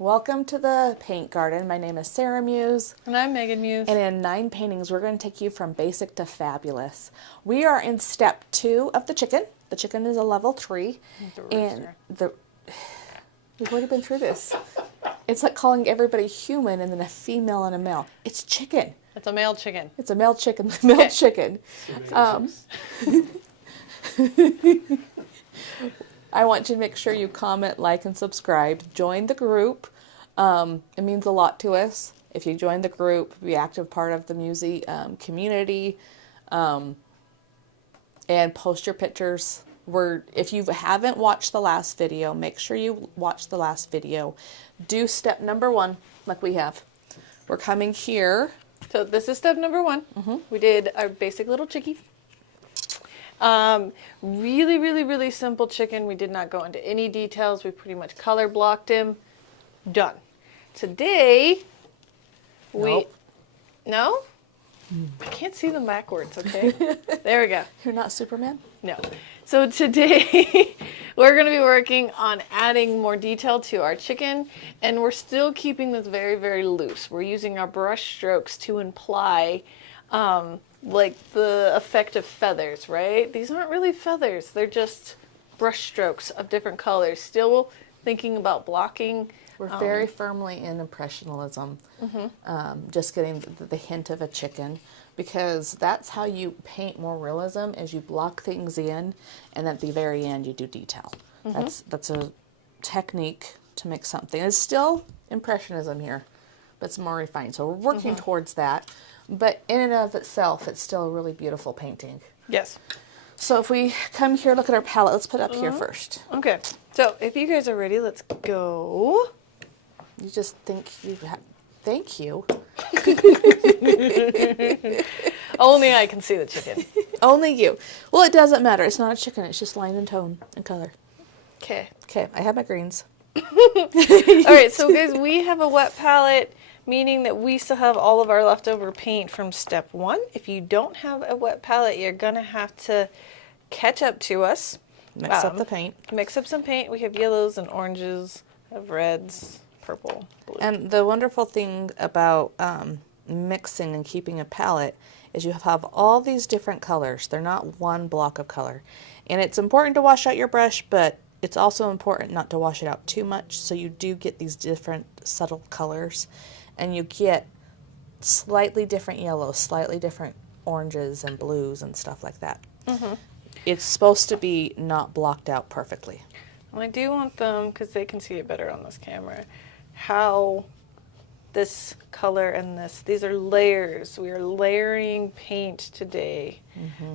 Welcome to the paint garden. My name is Sarah Muse. And I'm Megan Muse. And in 9 paintings, we're going to take you from basic to fabulous. We are in step 2 of the chicken. The chicken is a level 3. The rooster. We've already been through this. It's like calling everybody human and then a female and a male. It's chicken. It's a male chicken. It's a male chicken. Male chicken. I want you to make sure you comment, like, and subscribe. Join the group. It means a lot to us. If you join the group, be active part of the Musey community, and post your pictures. If you haven't watched the last video, make sure you watch the last video. Do step number 1 like we have. We're coming here. So this is step number 1. Mm-hmm. We did our basic little chickie. Really simple chicken. We did not go into any details. We pretty much color blocked him. Done. Today, No? I can't see them backwards, okay? There we go. You're not Superman? No. So today, we're going to be working on adding more detail to our chicken, and we're still keeping this very loose. We're using our brush strokes to imply like the effect of feathers, right? These aren't really feathers. They're just brush strokes of different colors. Still thinking about blocking. We're very firmly in impressionism. Just getting the hint of a chicken, because that's how you paint more realism, is you block things in, and at the very end you do detail. That's a technique to make something. It's still impressionism here, but it's more refined. So we're working towards that. But in and of itself, it's still a really beautiful painting. Yes. So if we come here, look at our palette. Let's put it up here first. Okay. So if you guys are ready, let's go. You just think you have... Thank you. Only I can see the chicken. Only you. Well, it doesn't matter. It's not a chicken. It's just line and tone and color. Okay. Okay, I have my greens. All right, so guys, we have a wet palette, meaning that we still have all of our leftover paint from step 1. If you don't have a wet palette, you're going to have to catch up to us. Mix up the paint. Mix up some paint. We have yellows and oranges, have reds, purple, blue. And the wonderful thing about mixing and keeping a palette is you have all these different colors. They're not one block of color. And it's important to wash out your brush, but it's also important not to wash it out too much, so you do get these different subtle colors. And you get slightly different yellows, slightly different oranges and blues and stuff like that. It's supposed to be not blocked out perfectly. Well, I do want them, because they can see it better on this camera, how this color and these are layers. We are layering paint today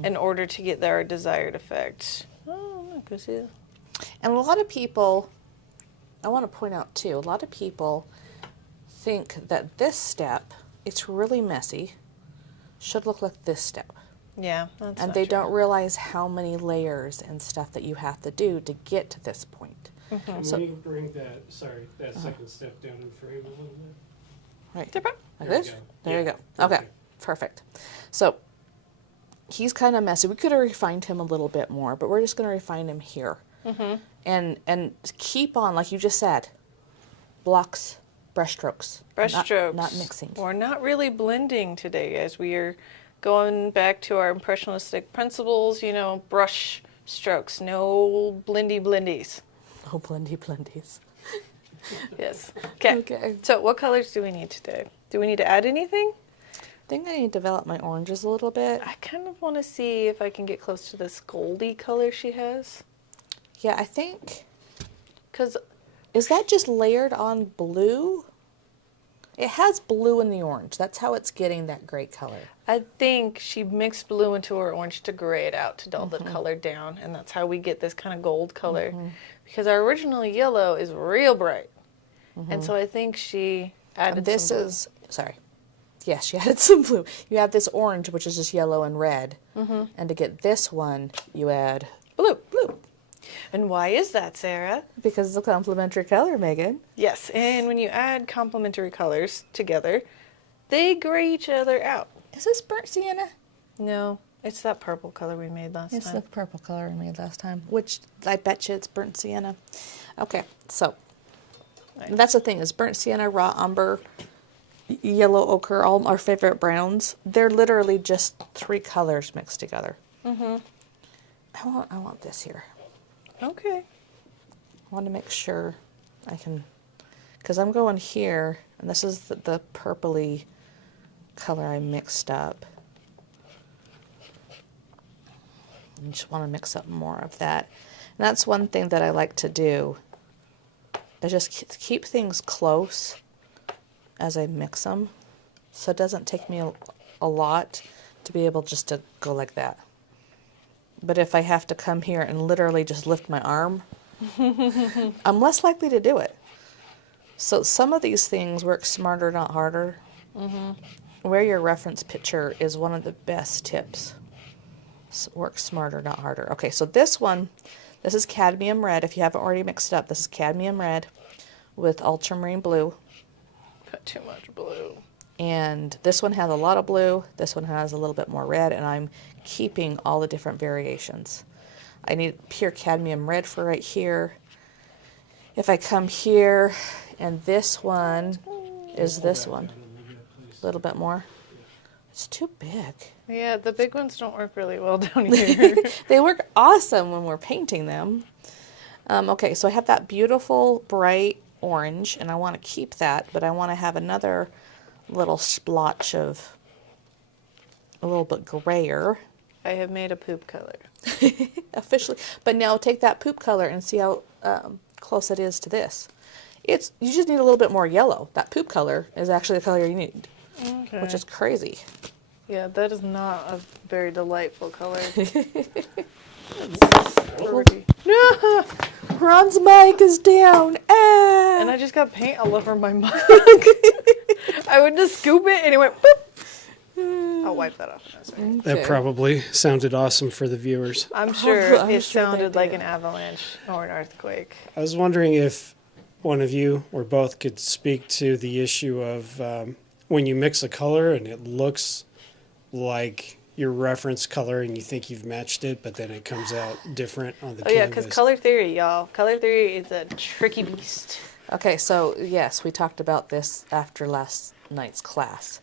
in order to get our desired effect. Oh, I can see that. And a lot of people, I want to point out too, a lot of people think that this step, it's really messy, should look like this step. Yeah, that's And not they true. don't realize how many layers and stuff that you have to do to get to this point. So you bring that second step down in frame a little bit. Right. Different. Like There you this? go. There you Yeah, go. Okay, perfect. perfect. So he's kind of messy. We could have refined him a little bit more, but we're just going to refine him here. And keep on, like you just said, blocks, brush strokes. Brush strokes. Not mixing. We're not really blending today, guys. We are going back to our impressionistic principles, brush strokes. No blendies. Oh, blendies. Yes. Okay. Okay. So what colors do we need today? Do we need to add anything? I think I need to develop my oranges a little bit. I kind of want to see if I can get close to this goldy color she has. Yeah, I think... Because Is that just layered on blue? It has blue in the orange. That's how it's getting that great color. I think she mixed blue into her orange to gray it out, to dull the color down, and that's how we get this kind of gold color. Because our original yellow is real bright, and so I think she added This some blue. is... Sorry. Yes, she added some blue. You have this orange, which is just yellow and red. And to get this one, you add blue. And why is that, Sarah? because it's a complementary color, Megan. Yes, and when you add complementary colors together, they gray each other out. Is this burnt sienna? No, it's that purple color we made last It's time. the purple color we made last time, which I bet you it's burnt sienna. Okay, so Nice. And that's the thing is burnt sienna, raw umber, yellow ochre, all our favorite browns. They're literally just 3 colors mixed together. Mm-hmm. I want this here. Okay. I want to make sure I can, because I'm going here, and this is the purpley color I mixed up. I just want to mix up more of that. And that's one thing that I like to do. I just keep things close as I mix them, so it doesn't take me a lot to be able just to go like that. But if I have to come here and literally just lift my arm, I'm less likely to do it. So some of these things work smarter, not harder. Mm-hmm. Wear your reference picture is one of the best tips. Work smarter, not harder. Okay, so this one, this is cadmium red. If you haven't already mixed it up, this is cadmium red with ultramarine blue. Put too much blue. And this one has a lot of blue. This one has a little bit more red, and I'm keeping all the different variations. I need pure cadmium red for right here. If I come here, and this one is this one, a little bit more. It's too big. Yeah, the big ones don't work really well down here. They work awesome when we're painting them. Okay, so I have that beautiful bright orange, and I want to keep that, but I want to have another little splotch of a little bit grayer. I have made a poop color. Officially. But now take that poop color and see how close it is to this. You just need a little bit more yellow. That poop color is actually the color you need, Okay. which is crazy. Yeah, that is not a very delightful color. No! Ron's mic is down. Ah! And I just got paint all over my mug. I went to scoop it and it went boop. I'll wipe that off. Okay. That probably sounded awesome for the viewers. I'm sure I'm it sure they sounded like did. an avalanche or an earthquake. I was wondering if one of you or both could speak to the issue of when you mix a color and it looks like your reference color and you think you've matched it, but then it comes out different on the Oh yeah, canvas. because color theory, y'all. Color theory is a tricky beast. Okay, so yes, we talked about this after last night's class.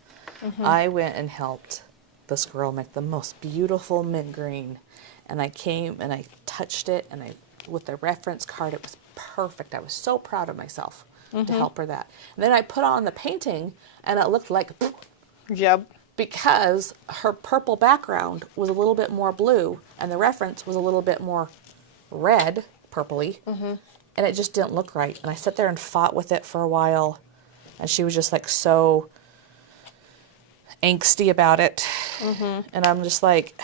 I went and helped this girl make the most beautiful mint green, and I came and I touched it, and with the reference card, it was perfect. I was so proud of myself to help her that. And then I put on the painting, and it looked like Yep. because her purple background was a little bit more blue, and the reference was a little bit more red, purpley, and it just didn't look right. And I sat there and fought with it for a while, and she was just like so angsty about it. And I'm just like,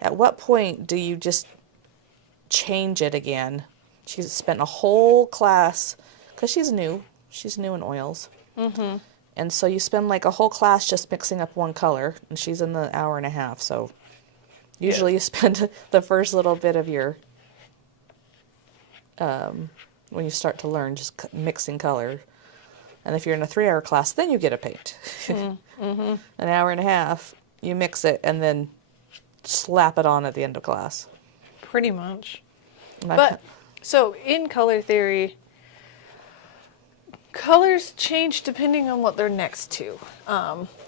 at what point do you just change it again? She's spent a whole class, because she's new in oils. And so you spend like a whole class just mixing up one color, and she's in the hour and a half. So usually you spend the first little bit of your, when you start to learn, just mixing color. And if you're in a 3-hour class, then you get to paint. An hour and a half, you mix it, and then slap it on at the end of class. Pretty much. And I But, so in color theory, colors change depending on what they're next to.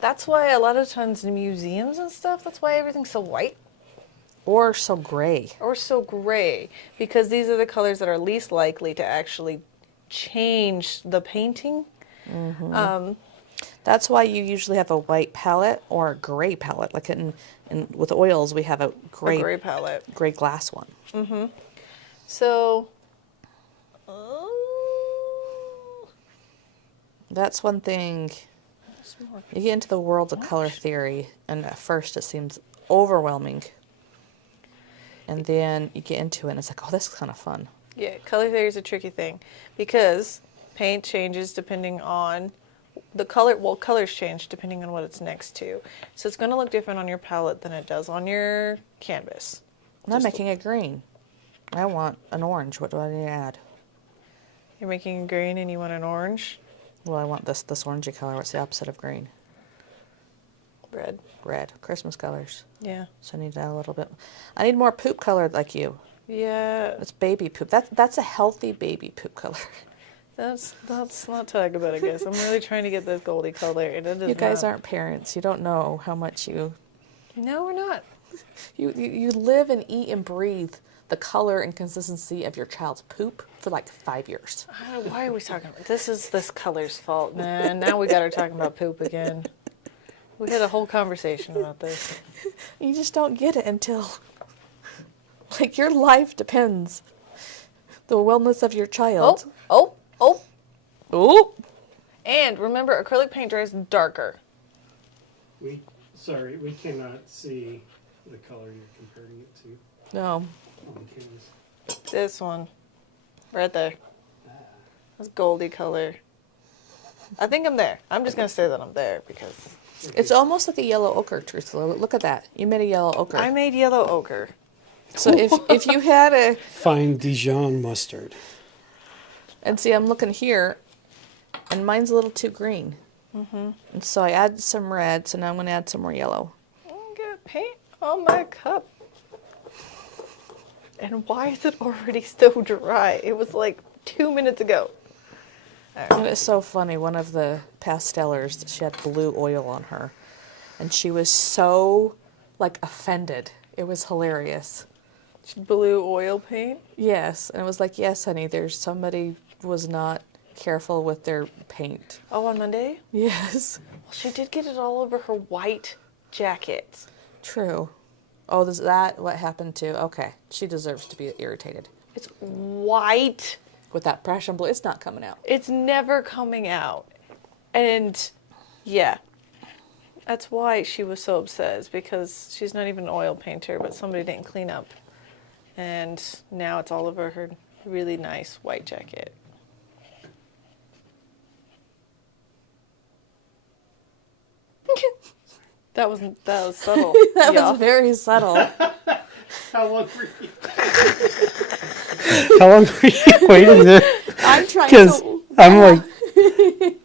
That's why a lot of times in museums and stuff, that's why everything's so white or so gray. or so gray, because these are the colors that are least likely to actually change the painting. That's why you usually have a white palette or a gray palette. Like with oils, we have a A gray gray palette. gray glass one. So, That's one thing. You get into the world of color theory, and at first it seems overwhelming. And then you get into it, and it's like, oh, this is kind of fun. yeah, color theory is a tricky thing because paint changes depending on the color. Well, colors change depending on what it's next to. So it's going to look different on your palette than it does on your canvas. I'm making it green. I want an orange. What do I need to add? You're making a green and you want an orange. Well, I want this orangey color. What's the opposite of green? Red. Red. Christmas colors. Yeah. So I need to add a little bit. I need more poop color like you. Yeah, It's baby poop. That's a healthy baby poop color. that's not talking about it, guys. I'm really trying to get this goldy color, and it is You guys not. aren't parents. You don't know how much you No, we're not. you live and eat and breathe the color and consistency of your child's poop for like 5 years. Why are we talking about this? Is this color's fault, man? Now we got her talking about poop again. We had a whole conversation about this. You just don't get it until like your life depends. The wellness of your child. Oh. Oh. And remember, acrylic paint dries darker. We cannot see the color you're comparing it to No. on canvas. This one. Right there. That's goldy color. I think I'm there. I'm just going to say that I'm there because... It's almost like a yellow ochre, truthfully. Look at that. You made a yellow ochre. I made yellow ochre. So if you had a... Fine Dijon mustard. And see, I'm looking here, and mine's a little too green. Mm-hmm. And so I add some red, so now I'm going to add some more yellow. I'm going to paint on my cup. And why is it already so dry? It was like 2 minutes ago. And it's so funny. One of the pastellers, she had blue oil on her, and she was so, like, offended. It was hilarious. Blue oil paint? Yes, and it was like, yes, honey, there's somebody was not careful with their paint. Oh, on Monday? Yes. Well, she did get it all over her white jacket. True. Oh, is that what happened to? Okay, she deserves to be irritated. It's white. With that Prussian blue, it's not coming out. It's never coming out. And yeah, that's why she was so upset, is because she's not even an oil painter, but somebody didn't clean up. And now it's all over her really nice white jacket. That was subtle. That y'all. was very subtle. How long were you waiting there? I'm trying Because to... I'm like,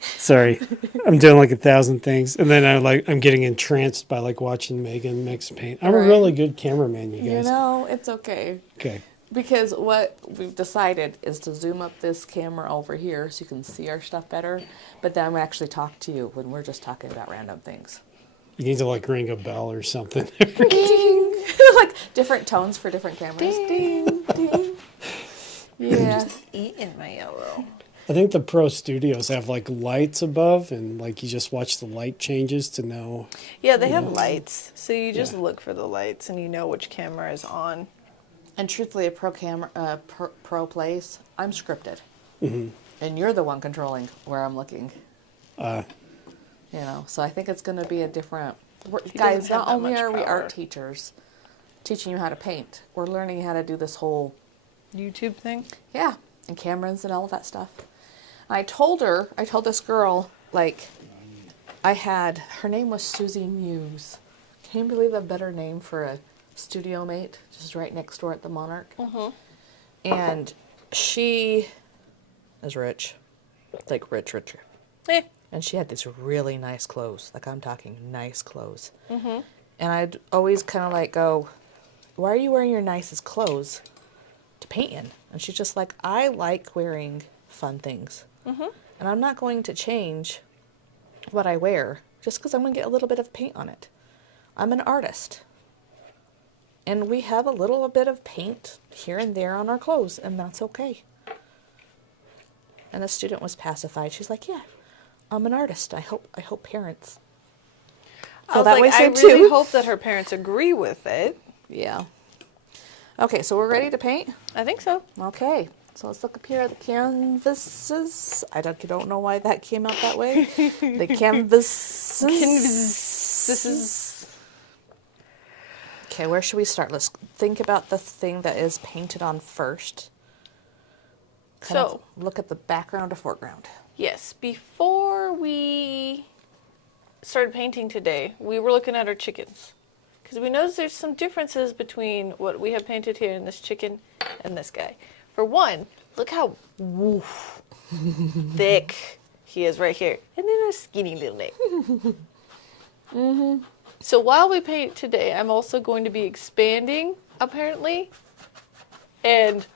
sorry, I'm doing like 1,000 things, and then I'm getting entranced by like watching Megan mix paint. I'm a Right. really good cameraman, you You guys. know, it's okay. Okay. Because what we've decided is to zoom up this camera over here so you can see our stuff better, but then we actually talk to you when we're just talking about random things. You need to like ring a bell or something. Ding! Like different tones for different cameras. Ding, ding. Yeah. Eating my yellow. I think the pro studios have like lights above, and like you just watch the light changes to know. Yeah, they have lights, so you just Yeah. look for the lights and you know which camera is on. And truthfully, a pro place, I'm scripted. Mm-hmm. And you're the one controlling where I'm looking. You know, so I think it's going to be a different... Guys, have not that only much are we power. art teachers teaching you how to paint, we're learning how to do this whole... YouTube thing? Yeah, and cameras and all of that stuff. And I told this girl, like, her name was Susie Muse. Can you believe a better name for a studio mate, just right next door at the Monarch? Mm-hmm. And she is rich. Like, richer. Eh. And she had these really nice clothes. Like, I'm talking nice clothes. Mm-hmm. And I'd always kind of like go, why are you wearing your nicest clothes to paint in? And she's just like, I like wearing fun things. Mm-hmm. And I'm not going to change what I wear just because I'm going to get a little bit of paint on it. I'm an artist. And we have a little bit of paint here and there on our clothes, and that's okay. And the student was pacified. She's like, yeah, I'm an artist. I hope parents feel that way I too. really hope that her parents agree with it. Yeah. Okay, so we're ready to paint? I think so. Okay. So let's look up here at the canvases. I don't know why that came out that way. The canvases. This is... Okay, where should we start? Let's think about the thing that is painted on first. Kind of look at the background or foreground. Yes, before we started painting today, we were looking at our chickens. Because we noticed there's some differences between what we have painted here in this chicken and this guy. For one, look how thick he is right here. And then a skinny little neck. So while we paint today, I'm also going to be expanding, apparently, and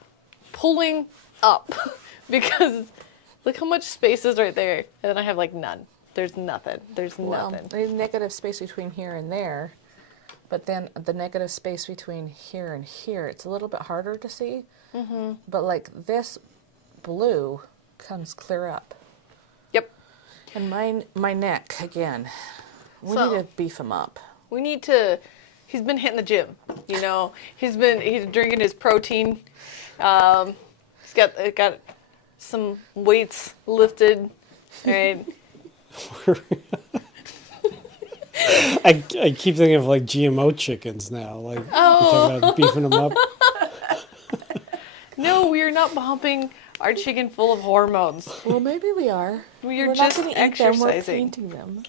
pulling up because look how much space is right there. And then I have like none. There's nothing. There's nothing. There's negative space between here and there, but then the negative space between here and here, it's a little bit harder to see. Mm-hmm. But like this blue comes clear up. Yep. And my neck, again, we need to beef him up. We need to, he's been hitting the gym, you know, he's drinking his protein. He's got some weights lifted, right? I keep thinking of like GMO chickens now, like you're talking about beefing them up. No, we are not pumping our chicken full of hormones. Well, maybe we are. We're We're just not gonna eat them, we're exercising. painting them.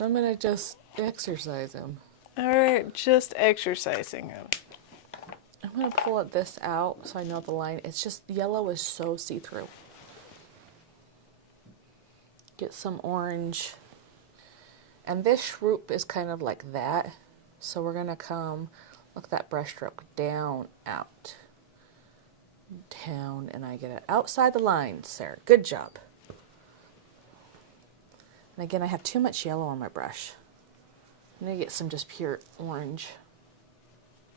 I'm gonna just exercise him. All right, just exercising him. I'm gonna pull this out so I know the line. It's just yellow is so see-through. Get some orange. And this shroop is kind of like that. So we're gonna come, look at that brush stroke, down, out. Down, and I get it outside the line, Sarah. Good job. And again, I have too much yellow on my brush. I'm gonna get some just pure orange.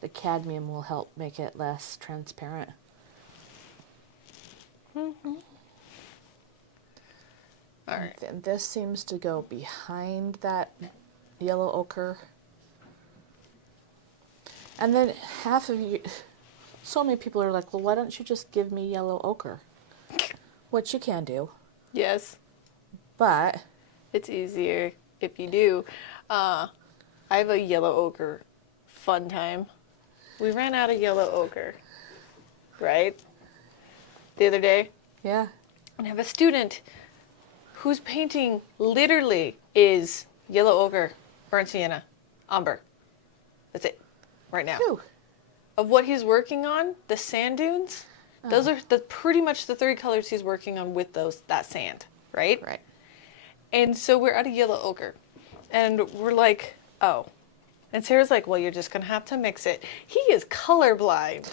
The cadmium will help make it less transparent. Mm-hmm. All right. And this seems to go behind that yellow ochre. And then half of you, so many people are like, well, why don't you just give me yellow ochre? Which you can do. Yes. But It's easier if you do. I have a yellow ochre fun time. We ran out of yellow ochre, right? The other day. yeah, And I have a student whose painting literally is yellow ochre, burnt sienna, umber. That's it, right now. Phew. Of what he's working on, the sand dunes, those are pretty much the three colors he's working on with that sand, right? Right. And so we're out of yellow ochre. And we're like, oh. And Sarah's like, well, you're just going to have to mix it. He is colorblind.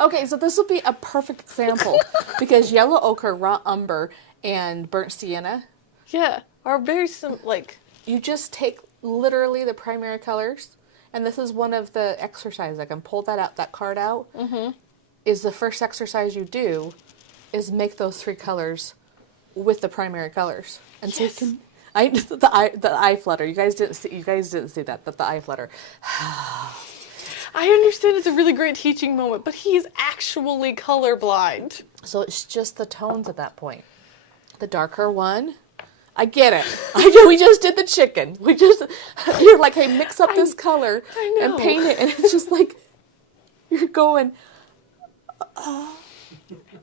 Okay, so this will be a perfect example because yellow ochre, raw umber, and burnt sienna, Yeah. Are very like, you just take literally the primary colors, and this is one of the exercises. I can pull that out, that card out. Mm-hmm. Is the first exercise you do is make those three colors with the primary colors, and Yes. so you can. The eye flutter. You guys didn't see that. The eye flutter. I understand it's a really great teaching moment, but he is actually colorblind. So it's just the tones at that point. The darker one. I get it. We just did the chicken. You're like, hey, mix up this color I know. and paint it, and it's just like you're going.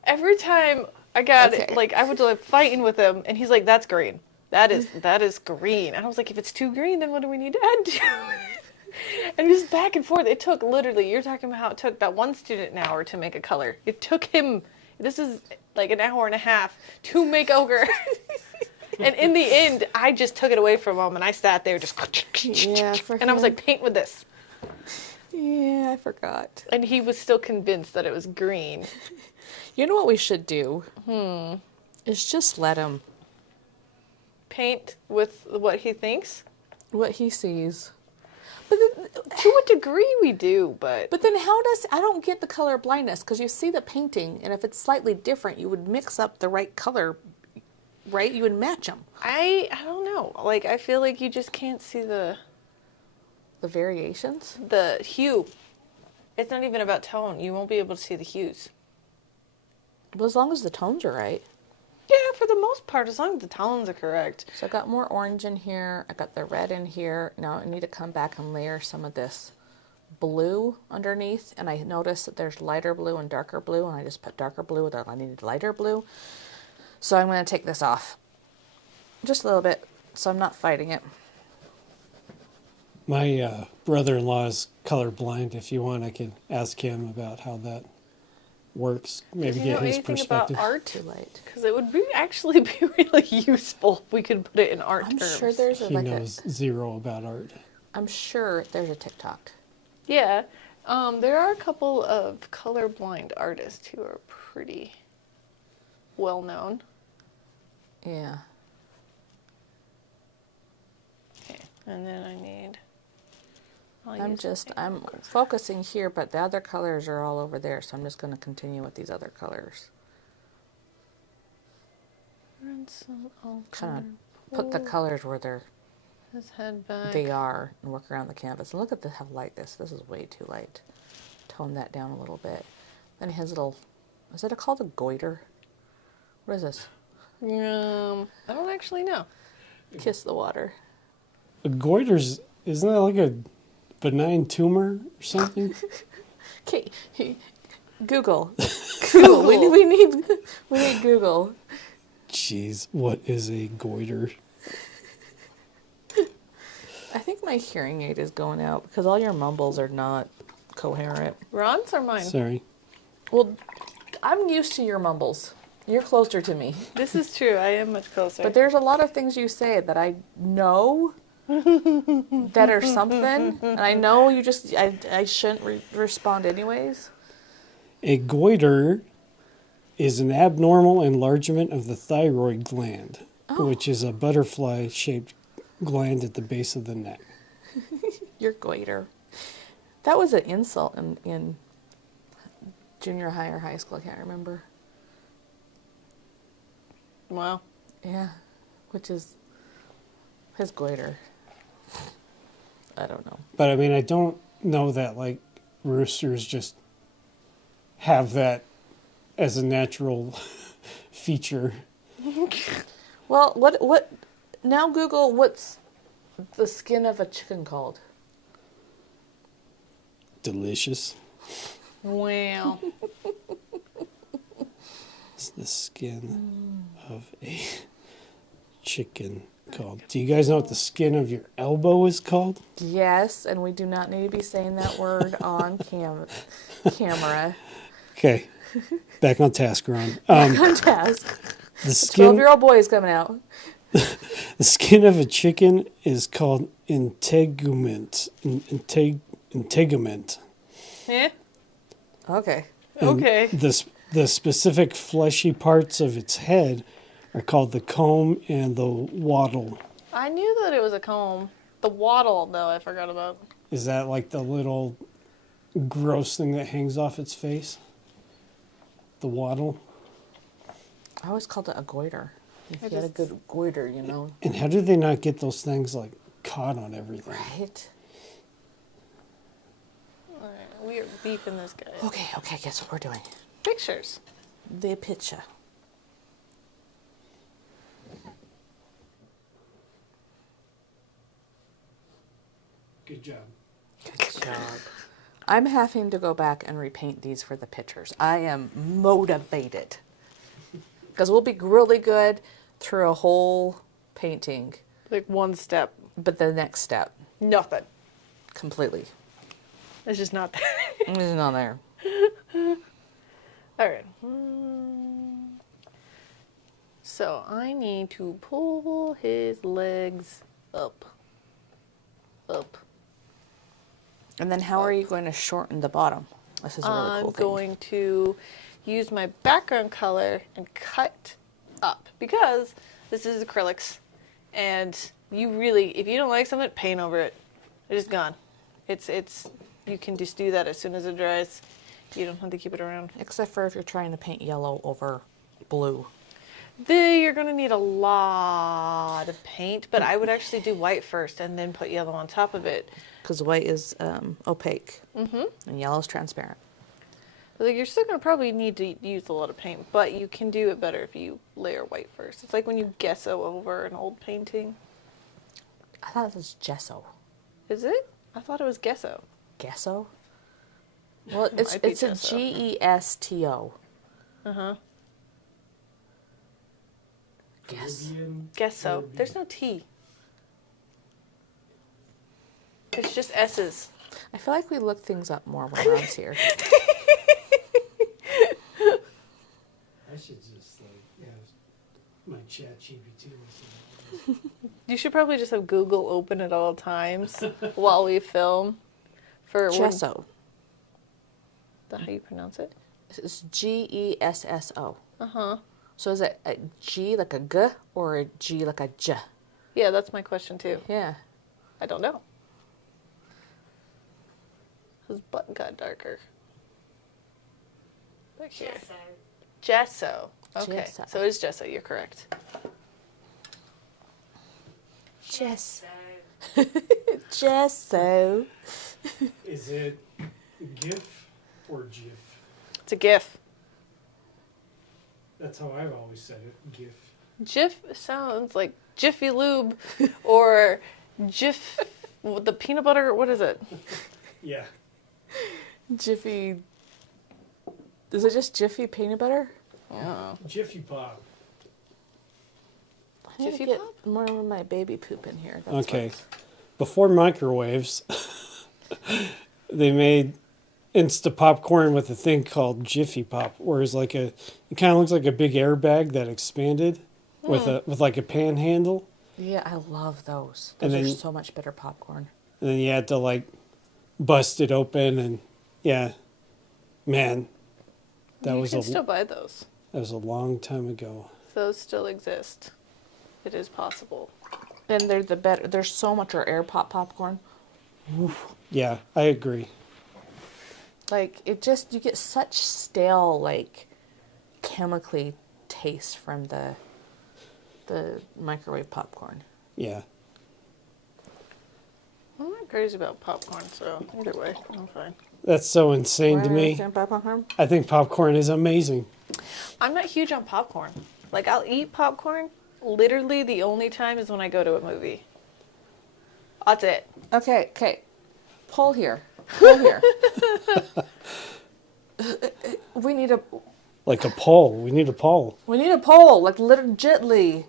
Every time I got Okay. like I was like fighting with him, and he's like, "That's green. That is green." And I was like, "If it's too green, then what do we need to add to it?" And just back and forth. It took literally. You're talking about how it took that one student an hour to make a color. It took him. This is like an hour and a half to make ochre. And in the end, I just took it away from him, and I sat there just. Yeah, for and I was him. like, "Paint with this." Yeah, I forgot. And he was still convinced that it was green. You know what we should do? Is just let him Paint with what he thinks. what he sees. But then, To a degree, we do, but but then I don't get the color blindness because you see the painting, and if it's slightly different, you would mix up the right color, right? You would match them. I don't know. Like, I feel like you just can't see the variations. hue. It's not even about tone. You won't be able to see the hues. Well, as long as the tones are right. Yeah, for the most part, as long as the tones are correct. So I got more orange in here. I got the red in here. Now I need to come back and layer some of this blue underneath. And I noticed that there's lighter blue and darker blue. And I just put darker blue with I needed lighter blue. So I'm going to take this off. Just a little bit. So I'm not fighting it. My brother-in-law is colorblind. If you want, I could ask him about how that works. Do Maybe you get know his anything perspective. about art? Too late. Because it would be actually be really useful if we could put it in art I'm terms. sure there's He knows zero about art. I'm sure there's a TikTok. Yeah. There are a couple of colorblind artists who are pretty well known. Yeah. Okay, and then I need. I'm focusing here, but the other colors are all over there, so I'm just going to continue with these other colors. Kind of put the colors where his head back. they are and work around the canvas. And look at how light this. This is way too light. Tone that down a little bit. Then his little, is it called a goiter? What is this? I don't actually know. Kiss the water. A goiter's, isn't that like a benign tumor or something? Okay, Google. Google. We need Google. Jeez, what is a goiter? I think my hearing aid is going out because all your mumbles are not coherent. Ron's or mine? Sorry. Well, I'm used to your mumbles. You're closer to me. This is true. I am much closer. But there's a lot of things you say that I know that are something. And I know you just, I shouldn't respond anyways. A goiter is an abnormal enlargement of the thyroid gland, which is a butterfly-shaped gland at the base of the neck. Your goiter. That was an insult in junior high or high school. I can't remember. Wow. Yeah, which is his goiter. I don't know. But I mean, I don't know that like roosters just have that as a natural feature. Well, what now Google what's the skin of a chicken called? Delicious. Wow. It's the skin of a chicken called. Do you guys know what the skin of your elbow is called? Yes, and we do not need to be saying that word on camera. Okay, back on task, Ron. On task. The skin, 12-year-old boy is coming out. the skin of a chicken is called integument. Integument. Eh? Okay. And Okay. The specific fleshy parts of its head are called the comb and the wattle. I knew that it was a comb. The wattle, though, I forgot about. Is that like the little gross thing that hangs off its face? The wattle? I always called it a goiter. If you had a good goiter, you know. And how do they not get those things like caught on everything? Right. All right, we are beefing this guy. Okay, guess what we're doing? Pictures. The picture. Good job. Good job. I'm having to go back and repaint these for the pictures. I am motivated. Because we'll be really good through a whole painting. Like one step. But the next step, Nothing. completely. It's just not there. It's not there. All right. So I need to pull his legs up. Up. And then how are you going to shorten the bottom? This is a really cool I'm thing. going to use my background color and cut up because this is acrylics and you really, if you don't like something, paint over it. It's just gone. It's you can just do that as soon as it dries. You don't have to keep it around. Except for if you're trying to paint yellow over blue. You're going to need a lot of paint, but I would actually do white first and then put yellow on top of it. Because white is opaque and yellow is transparent. Like you're still going to probably need to use a lot of paint, but you can do it better if you layer white first. It's like when you gesso over an old painting. I thought it was gesso. Is it? I thought it was gesso. Gesso? Well, it's Might be a gesso. Gesto. Uh-huh. Guess. Gesso. There's no T. It's just S's. I feel like we look things up more when Ron's here. should just have my chat GPT listen. You should probably just have Google open at all times while we film. Gesso. Is that how you pronounce it? It's Gesso. Uh-huh. So is it a G like a G or a G like a J? Yeah, that's my question too. Yeah. I don't know. His butt got darker. Back here. Gesso. Okay, Gesso. so it's gesso. You're correct. Gesso. Gesso. Is it GIF or GIF? It's a GIF. That's how I've always said it, GIF. GIF sounds like Jiffy Lube or Jif, the peanut butter. What is it? Yeah. Jiffy. Is it just Jiffy peanut butter? Yeah. Jiffy Pop. I need to Jiffy get Pop? more of my baby poop in here. That's Okay. what- Before microwaves, they made Insta popcorn with a thing called Jiffy Pop, where it's like it kind of looks like a big airbag that expanded with like a pan handle, Yeah, I love those. And Those are then- so much better popcorn. and then you had to like bust it open, and yeah, man, that You was can still buy those. that was a long time ago. Those still exist. It is possible. And they're the better. There's so much air pop popcorn. Yeah, I agree. Like it just you get such stale like chemically taste from the microwave popcorn. Yeah, I'm not crazy about popcorn, so either way, I'm fine. that's so insane to me. Popcorn? I think popcorn is amazing. I'm not huge on popcorn. Like, I'll eat popcorn. Literally, the only time is when I go to a movie. That's it. Okay. Pull here. Pull here. We need a Like a poll. We need a poll. poll, like legitly.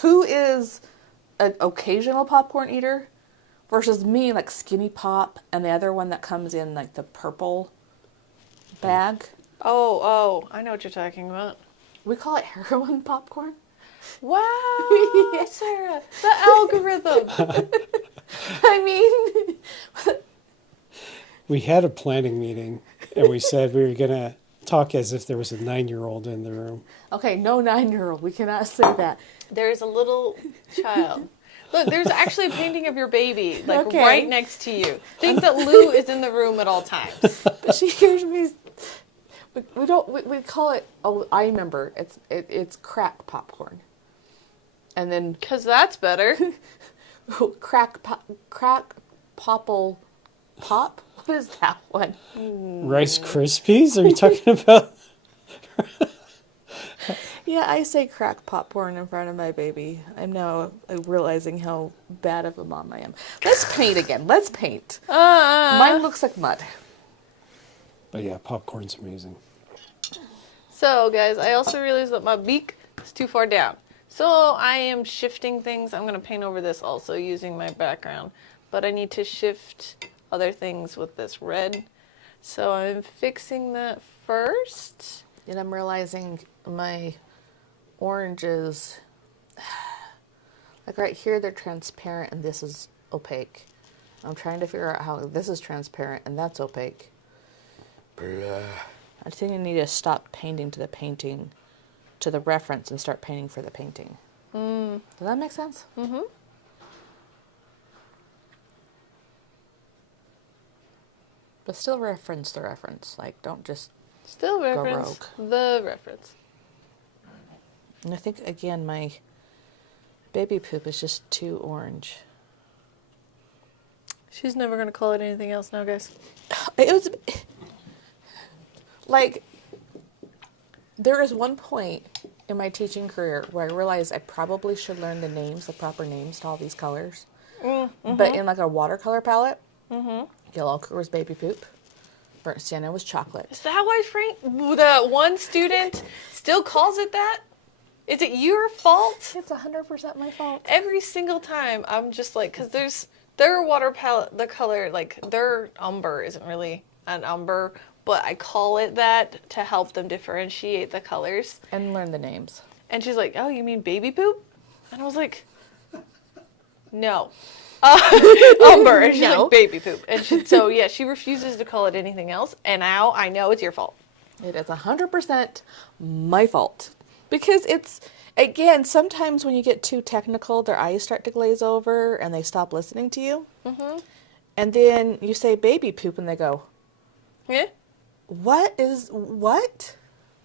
Who is an occasional popcorn eater versus me, like skinny pop, and the other one that comes in like the purple bag? Oh, I know what you're talking about. We call it heroin popcorn. Wow, Sarah, the algorithm. I mean, We had a planning meeting, and we said we were going to talk as if there was a 9-year-old in the room. okay, no 9-year-old. We cannot say that. There's a little child. Look, there's actually a painting of your baby, like Okay. right next to you. Think that Lou is in the room at all times. But she hears me. We call it. Oh, I remember. It's crack popcorn, and then Because that's better. crack popple pop. What is that one? Rice Krispies? Are you talking about? Yeah, I say crack popcorn in front of my baby. I'm now realizing how bad of a mom I am. Let's paint again. Let's paint. Mine looks like mud. But yeah, popcorn's amazing. So, guys, I also realized that my beak is too far down. So I am shifting things. I'm going to paint over this also using my background. But I need to shift other things with this red. So I'm fixing that first. And I'm realizing my oranges, like right here, they're transparent and this is opaque. I'm trying to figure out how this is transparent and that's opaque. I think I need to stop painting to the reference and start painting for the painting. Does that make sense? Mm-hmm. But still reference the reference. Like, don't just... Still reference rogue. the reference. And I think, again, my baby poop is just too orange. She's never going to call it anything else now, guys. It was... Like, there is one point in my teaching career where I realized I probably should learn the proper names to all these colors. Mm-hmm. But in, like, a watercolor palette, yellow ochre was baby poop. Burnt sienna was chocolate. Is that why Frank, the one student, still calls it that? Is it your fault? It's 100% my fault. Every single time, I'm just like, because their water palette, the color, like, their umber isn't really an umber, but I call it that to help them differentiate the colors. And learn the names. And she's like, oh, you mean baby poop? And I was like, no. Umber. And she's No. like, baby poop. And so, yeah, she refuses to call it anything else. And now I know it's your fault. It is 100% my fault. Because it's, again, sometimes when you get too technical, their eyes start to glaze over and they stop listening to you. Mm-hmm. And then you say baby poop and they go, Yeah? what?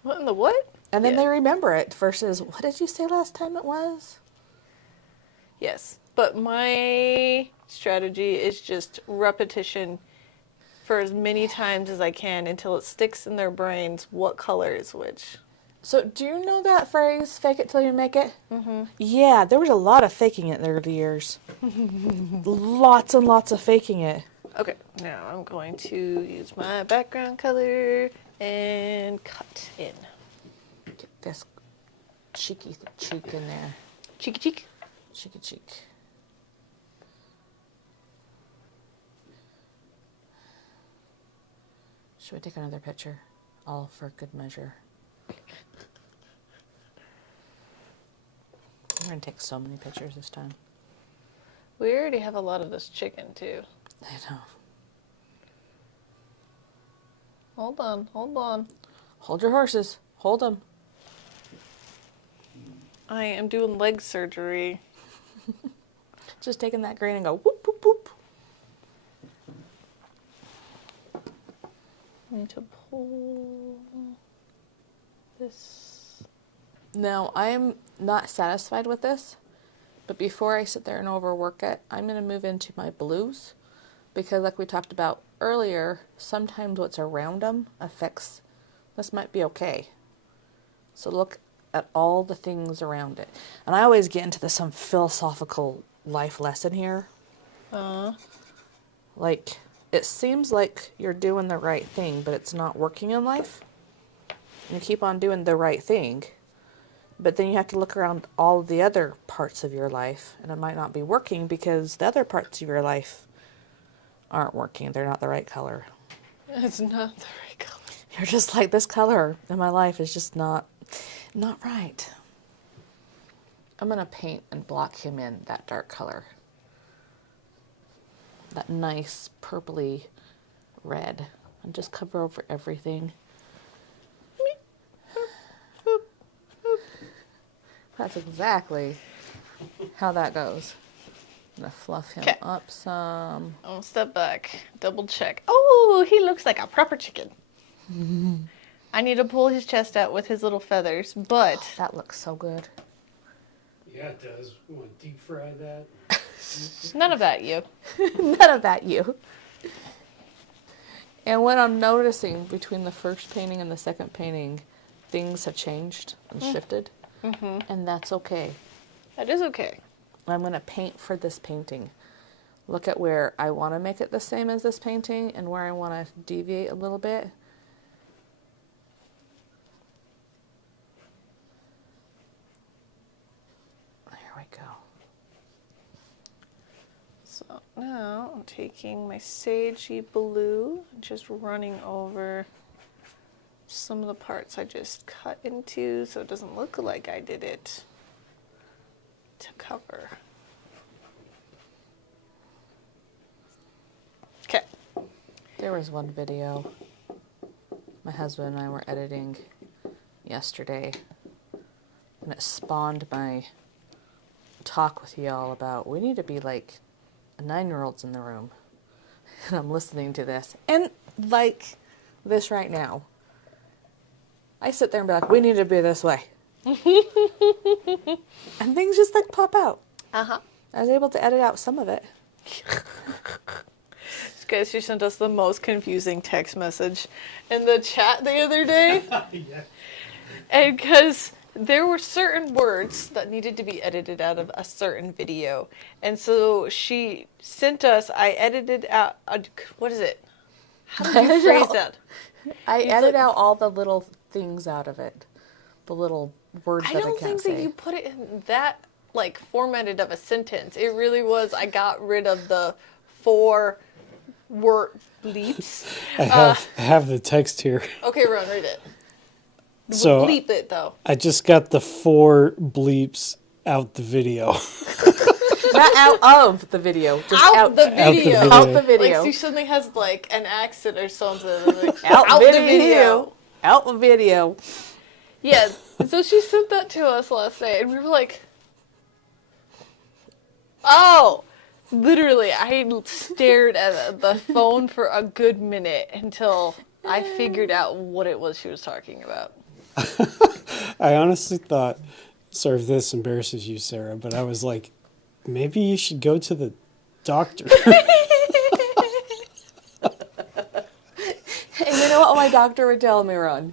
What in the what? And then Yeah. they remember it versus, what did you say last time it was? Yes. But my strategy is just repetition for as many times as I can until it sticks in their brains what color is which. So do you know that phrase, fake it till you make it? Mm-hmm. Yeah, there was a lot of faking it there over the years. Lots and lots of faking it. Okay, now I'm going to use my background color and cut in. Get this cheeky cheek in there. Cheeky cheek. Cheeky cheek. Should we take another picture? All for good measure. We're going to take so many pictures this time. We already have a lot of this chicken too. I know. Hold on, hold on. Hold your horses. Hold them. I am doing leg surgery. Just taking that grain and go whoop, whoop, whoop. I need to pull this. Now, I'm not satisfied with this, but before I sit there and overwork it, I'm going to move into my blues because like we talked about earlier, sometimes what's around them affects, this might be okay. So look at all the things around it. And I always get into some philosophical life lesson here. Like, it seems like you're doing the right thing, but it's not working in life. You keep on doing the right thing, but then you have to look around all the other parts of your life, and it might not be working because the other parts of your life aren't working. They're not the right color. It's not the right color. You're just like, this color in my life is just not right. I'm going to paint and block him in that dark color. That nice purpley red. And just cover over everything. That's exactly how that goes. I'm going to fluff him up some. I'm gonna step back, double check. Oh, he looks like a proper chicken. I need to pull his chest out with his little feathers, but... That looks so good. Yeah, it does. We want to deep fry that. None of that, you. None of that, you. And what I'm noticing between the first painting and the second painting, things have changed and shifted. Mm-hmm. And that's okay. That is okay. I'm going to paint for this painting. Look at where I want to make it the same as this painting and where I want to deviate a little bit. There we go. So now I'm taking my sagey blue and just running over some of the parts I just cut into so it doesn't look like I did it to cover. Okay. There was one video my husband and I were editing yesterday, and it spawned my talk with y'all about we need to be like 9-year-olds in the room. And I'm listening to this, and like this right now, I sit there and be like, we need to be this way. And things just like pop out. Uh-huh. I was able to edit out some of it. Guys, she sent us the most confusing text message in the chat the other day. Yeah. And because there were certain words that needed to be edited out of a certain video. And so she sent us, I edited out, what is it? How did you phrase that? I edit out all the little things out of it. The little words I that I don't can't think say. that you put it in that, like, formatted of a sentence. It really was, I got rid of the 4 word bleeps. I have the text here. Okay, Ron, read it. So Bleep it, though. I just got the 4 bleeps out the video. Not out of the video. Just Out the video. video. Out the video. Like she suddenly has like an accent or something. Like, Out the video. Out the video. Yeah, so she sent that to us last night, and we were like, oh! Literally, I stared at the phone for a good minute until I figured out what it was she was talking about. I honestly thought, sorry if this embarrasses you, Sarah, but I was like, maybe you should go to the doctor. And you know what my doctor would tell me, Ron?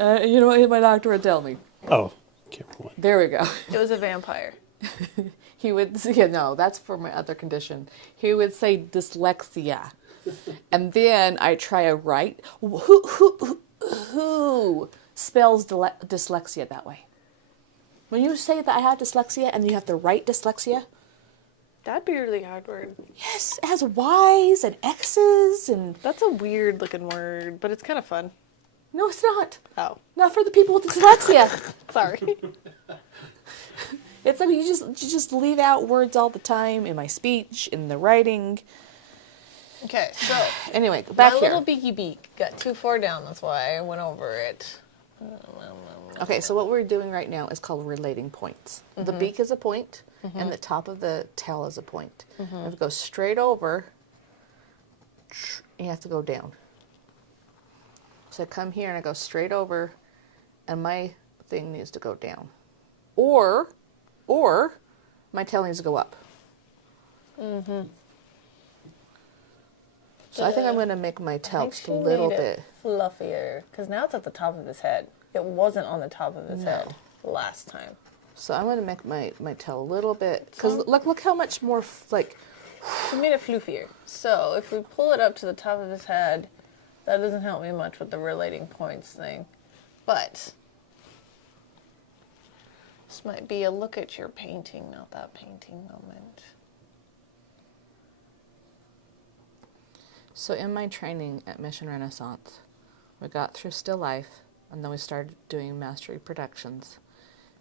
You know what my doctor would tell me? Oh, can't remember what. There we go. It was a vampire. He would say, no, that's for my other condition. He would say dyslexia. And then I try to write. Who spells dyslexia that way? When you say that I have dyslexia and you have to write dyslexia, That'd be a really hard word. yes, it has Y's and X's and... That's a weird looking word, but it's kind of fun. No, it's not. Oh, Not for the people with dyslexia. sorry. It's like you just leave out words all the time in my speech, in the writing. Okay, so Anyway, back my here. little beaky beak got too far down. That's why I went over it. Okay, so what we're doing right now is called relating points. The beak is a point, and the top of the tail is a point. If it goes straight over, you have to go down. So I come here and I go straight over, and my thing needs to go down. Or my tail needs to go up. So I think I'm going to make my tail just a little bit. fluffier, because now it's at the top of his head. It wasn't on the top of his head last time. So I'm going to make my tail a little bit, because look how much more, like, We made it floofier. So if we pull it up to the top of his head, that doesn't help me much with the relating points thing. But this might be a look at your painting, not that painting moment. so in my training at Mission Renaissance, we got through still life, and then we started doing mastery productions,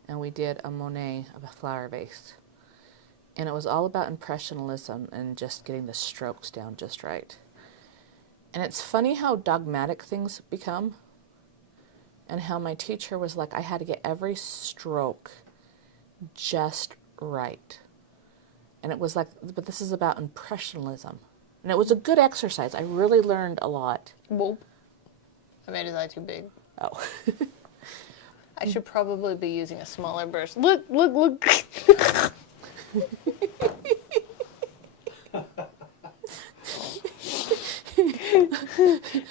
and we did a Monet of a flower vase. And it was all about impressionism and just getting the strokes down just right. And it's funny how dogmatic things become, and how my teacher was like, I had to get every stroke just right. And it was like, but this is about impressionism. And it was a good exercise. I really learned a lot. Whoa. I made his eye too big. Oh. I should probably be using a smaller brush. Look, look, look.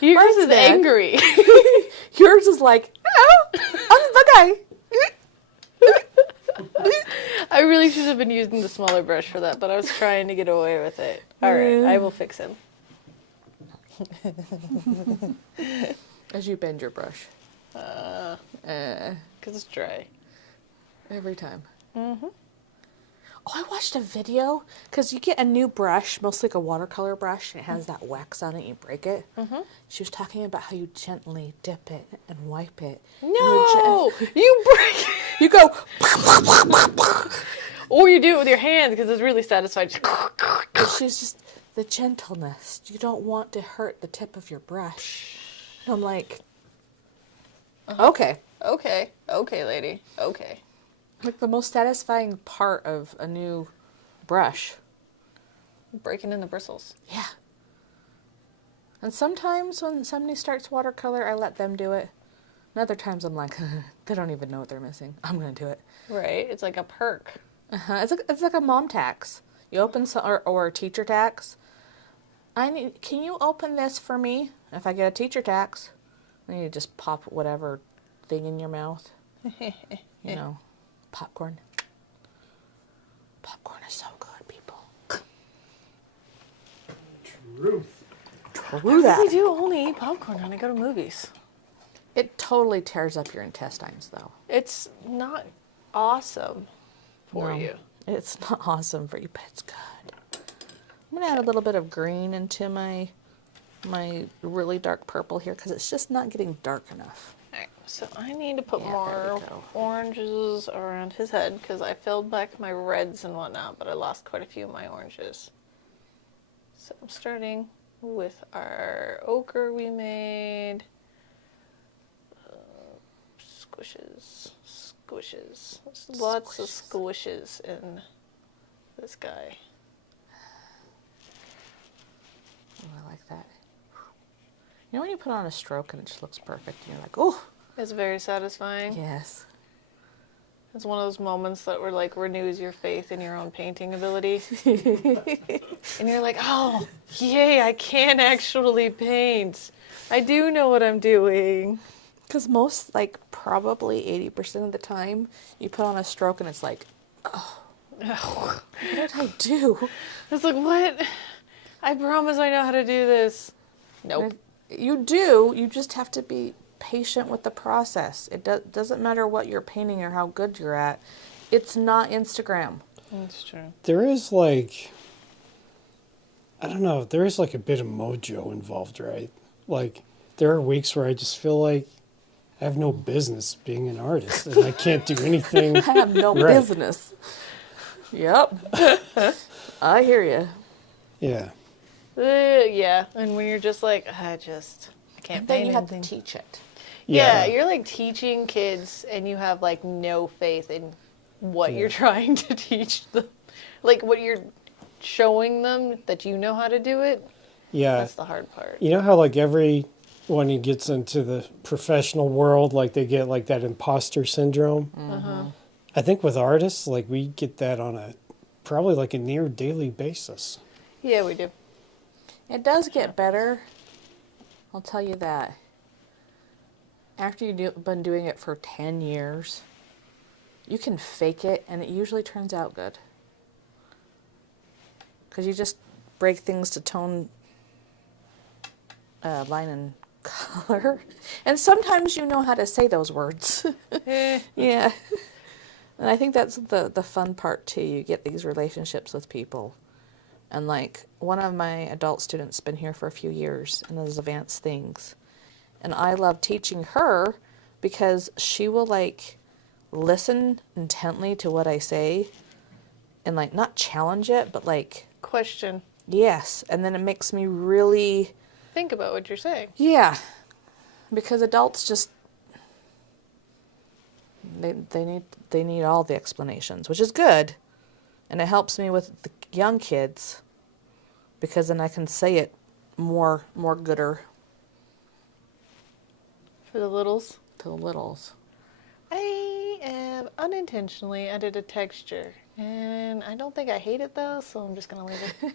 Yours is bad. angry. Yours is like, oh, I'm the guy. I really should have been using the smaller brush for that, but I was trying to get away with it. All right, I will fix him. As you bend your brush. Because it's dry. Every time. Oh, I watched a video, because you get a new brush, mostly like a watercolor brush, and it has that wax on it, you break it. She was talking about how you gently dip it and wipe it. No! You break it! You go, Or you do it with your hands because it's really satisfying. and she's just, the gentleness. You don't want to hurt the tip of your brush. And I'm like, okay. Okay, okay, lady. Okay. Like the most satisfying part of a new brush. Breaking in the bristles. Yeah. And sometimes when somebody starts watercolor, I let them do it. And other times I'm like, they don't even know what they're missing. I'm going to do it. Right? It's like a perk. It's like a mom tax. You open or a teacher tax. Can you open this for me? If I get a teacher tax, then you just pop whatever thing in your mouth. You know, popcorn. Popcorn is so good, people. Truth. True that. I do only eat popcorn when I go to movies. It totally tears up your intestines, though. It's not awesome for No, you. It's not awesome for you, but it's good. I'm gonna add a little bit of green into my really dark purple here because it's just not getting dark enough. Alright, so I need to put Yeah, there more we go. oranges around his head because I filled back my reds and whatnot, but I lost quite a few of my oranges. So I'm starting with our ochre we made. Squishes. Squishes. There's lots of squishes in this guy. Oh, I like that. You know when you put on a stroke and it just looks perfect, and you're like, oh, It's very satisfying. yes. It's one of those moments that were like renews your faith in your own painting ability. And you're like, oh, yay, I can actually paint. I do know what I'm doing. Because most, like, probably 80% of the time, you put on a stroke and it's like, oh, Oh. what did I do? It's like, what? I promise I know how to do this. Nope. You do, you just have to be patient with the process. It doesn't matter what you're painting or how good you're at. It's not Instagram. That's true. There is like, I don't know, there is like a bit of mojo involved, right? Like, there are weeks where I just feel like I have no business being an artist and I can't do anything. I have no Right. business. Yep. I hear you. Yeah. Yeah, and when you're just like, I can't And then paint you have to anything. teach it. Yeah, you're like teaching kids and you have like no faith in what you're trying to teach them. Like what you're showing them that you know how to do it. Yeah. That's the hard part. You know how like everyone who gets into the professional world, like they get like that imposter syndrome? I think with artists, like we get that on a probably like a near daily basis. Yeah, we do. It does get better. I'll tell you that. After you've been doing it for 10 years, you can fake it and it usually turns out good. Because you just break things to tone, line, and color. And sometimes you know how to say those words. Yeah. And I think that's the fun part too. You get these relationships with people. And like one of my adult students been here for a few years and does advanced things. And I love teaching her because she will like listen intently to what I say and like not challenge it, but like, Question. yes. And then it makes me really, Think about what you're saying. yeah, because adults just, they need all the explanations, which is good. And it helps me with the young kids because then I can say it more gooder For the littles. to the littles. I have unintentionally added a texture. And I don't think I hate it though, so I'm just going to leave it.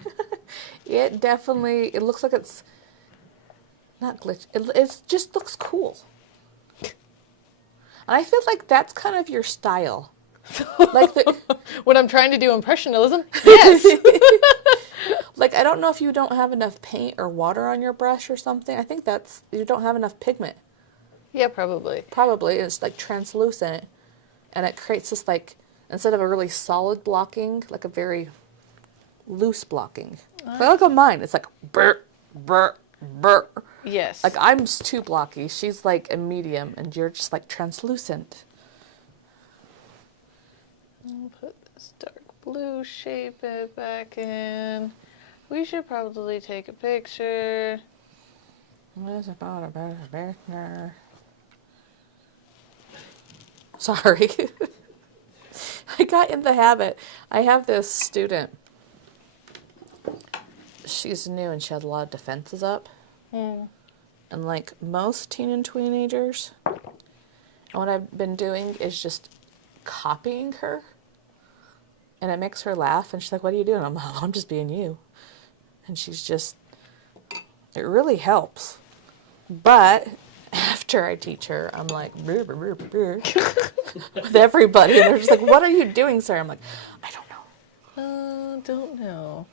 It definitely, it looks like it's not glitch. It just looks cool. And I feel like that's kind of your style. Like When I'm trying to do impressionism, yes. like I don't know if you don't have enough paint or water on your brush or something. I think that's you don't have enough pigment. Yeah, probably. Probably it's like translucent, and it creates this like instead of a really solid blocking, like a very loose blocking. But look at mine. It's like burr, burr, burr. Yes. Like I'm too blocky. She's like a medium, and you're just like translucent. I'll put this dark blue, shape it back in. We should probably take a picture. What is about a bear? Sorry. I got in the habit. I have this student. She's new and she has a lot of defenses up. And like most teen and teenagers, and what I've been doing is just copying her. And it makes her laugh. And she's like, what are you doing? I'm just being you. And she's just, it really helps. But after I teach her, I'm like, brr, brr, brr, brr, with everybody. And they're just like, what are you doing, sir? I'm like, I don't know. Don't know.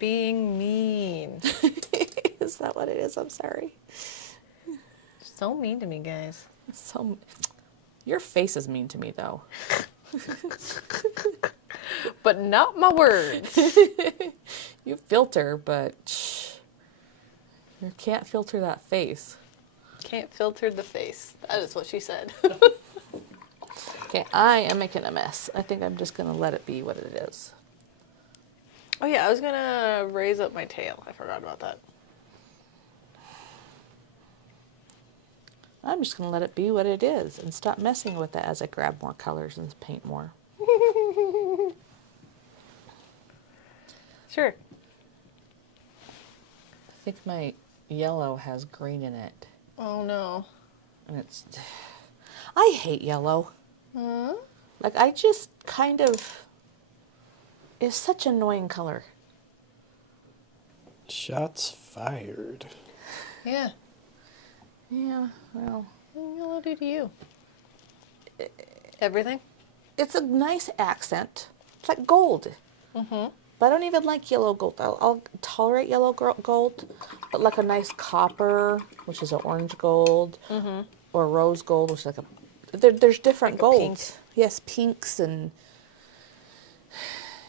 Being mean. Is that what it is? I'm sorry. So mean to me, guys. So, your face is mean to me, though. but not my words. You filter, but you can't filter that face. Can't filter the face. That is what she said. Okay, I am making a mess. I think I'm just going to let it be what it is. Oh yeah, I was gonna raise up my tail. I forgot about that. I'm just going to let it be what it is and stop messing with it as I grab more colors and paint more. Sure. I think my yellow has green in it. Oh no. And I hate yellow. Like, I just kind of, it's such an annoying color. Shots fired. Yeah. Yeah, well, What will it do to you? Everything? it's a nice accent. It's like gold. Mm-hmm. But I don't even like yellow gold. I'll tolerate yellow gold, but like a nice copper, which is an orange gold, or rose gold, which is like there's different Like a pink. golds. Yes, pinks and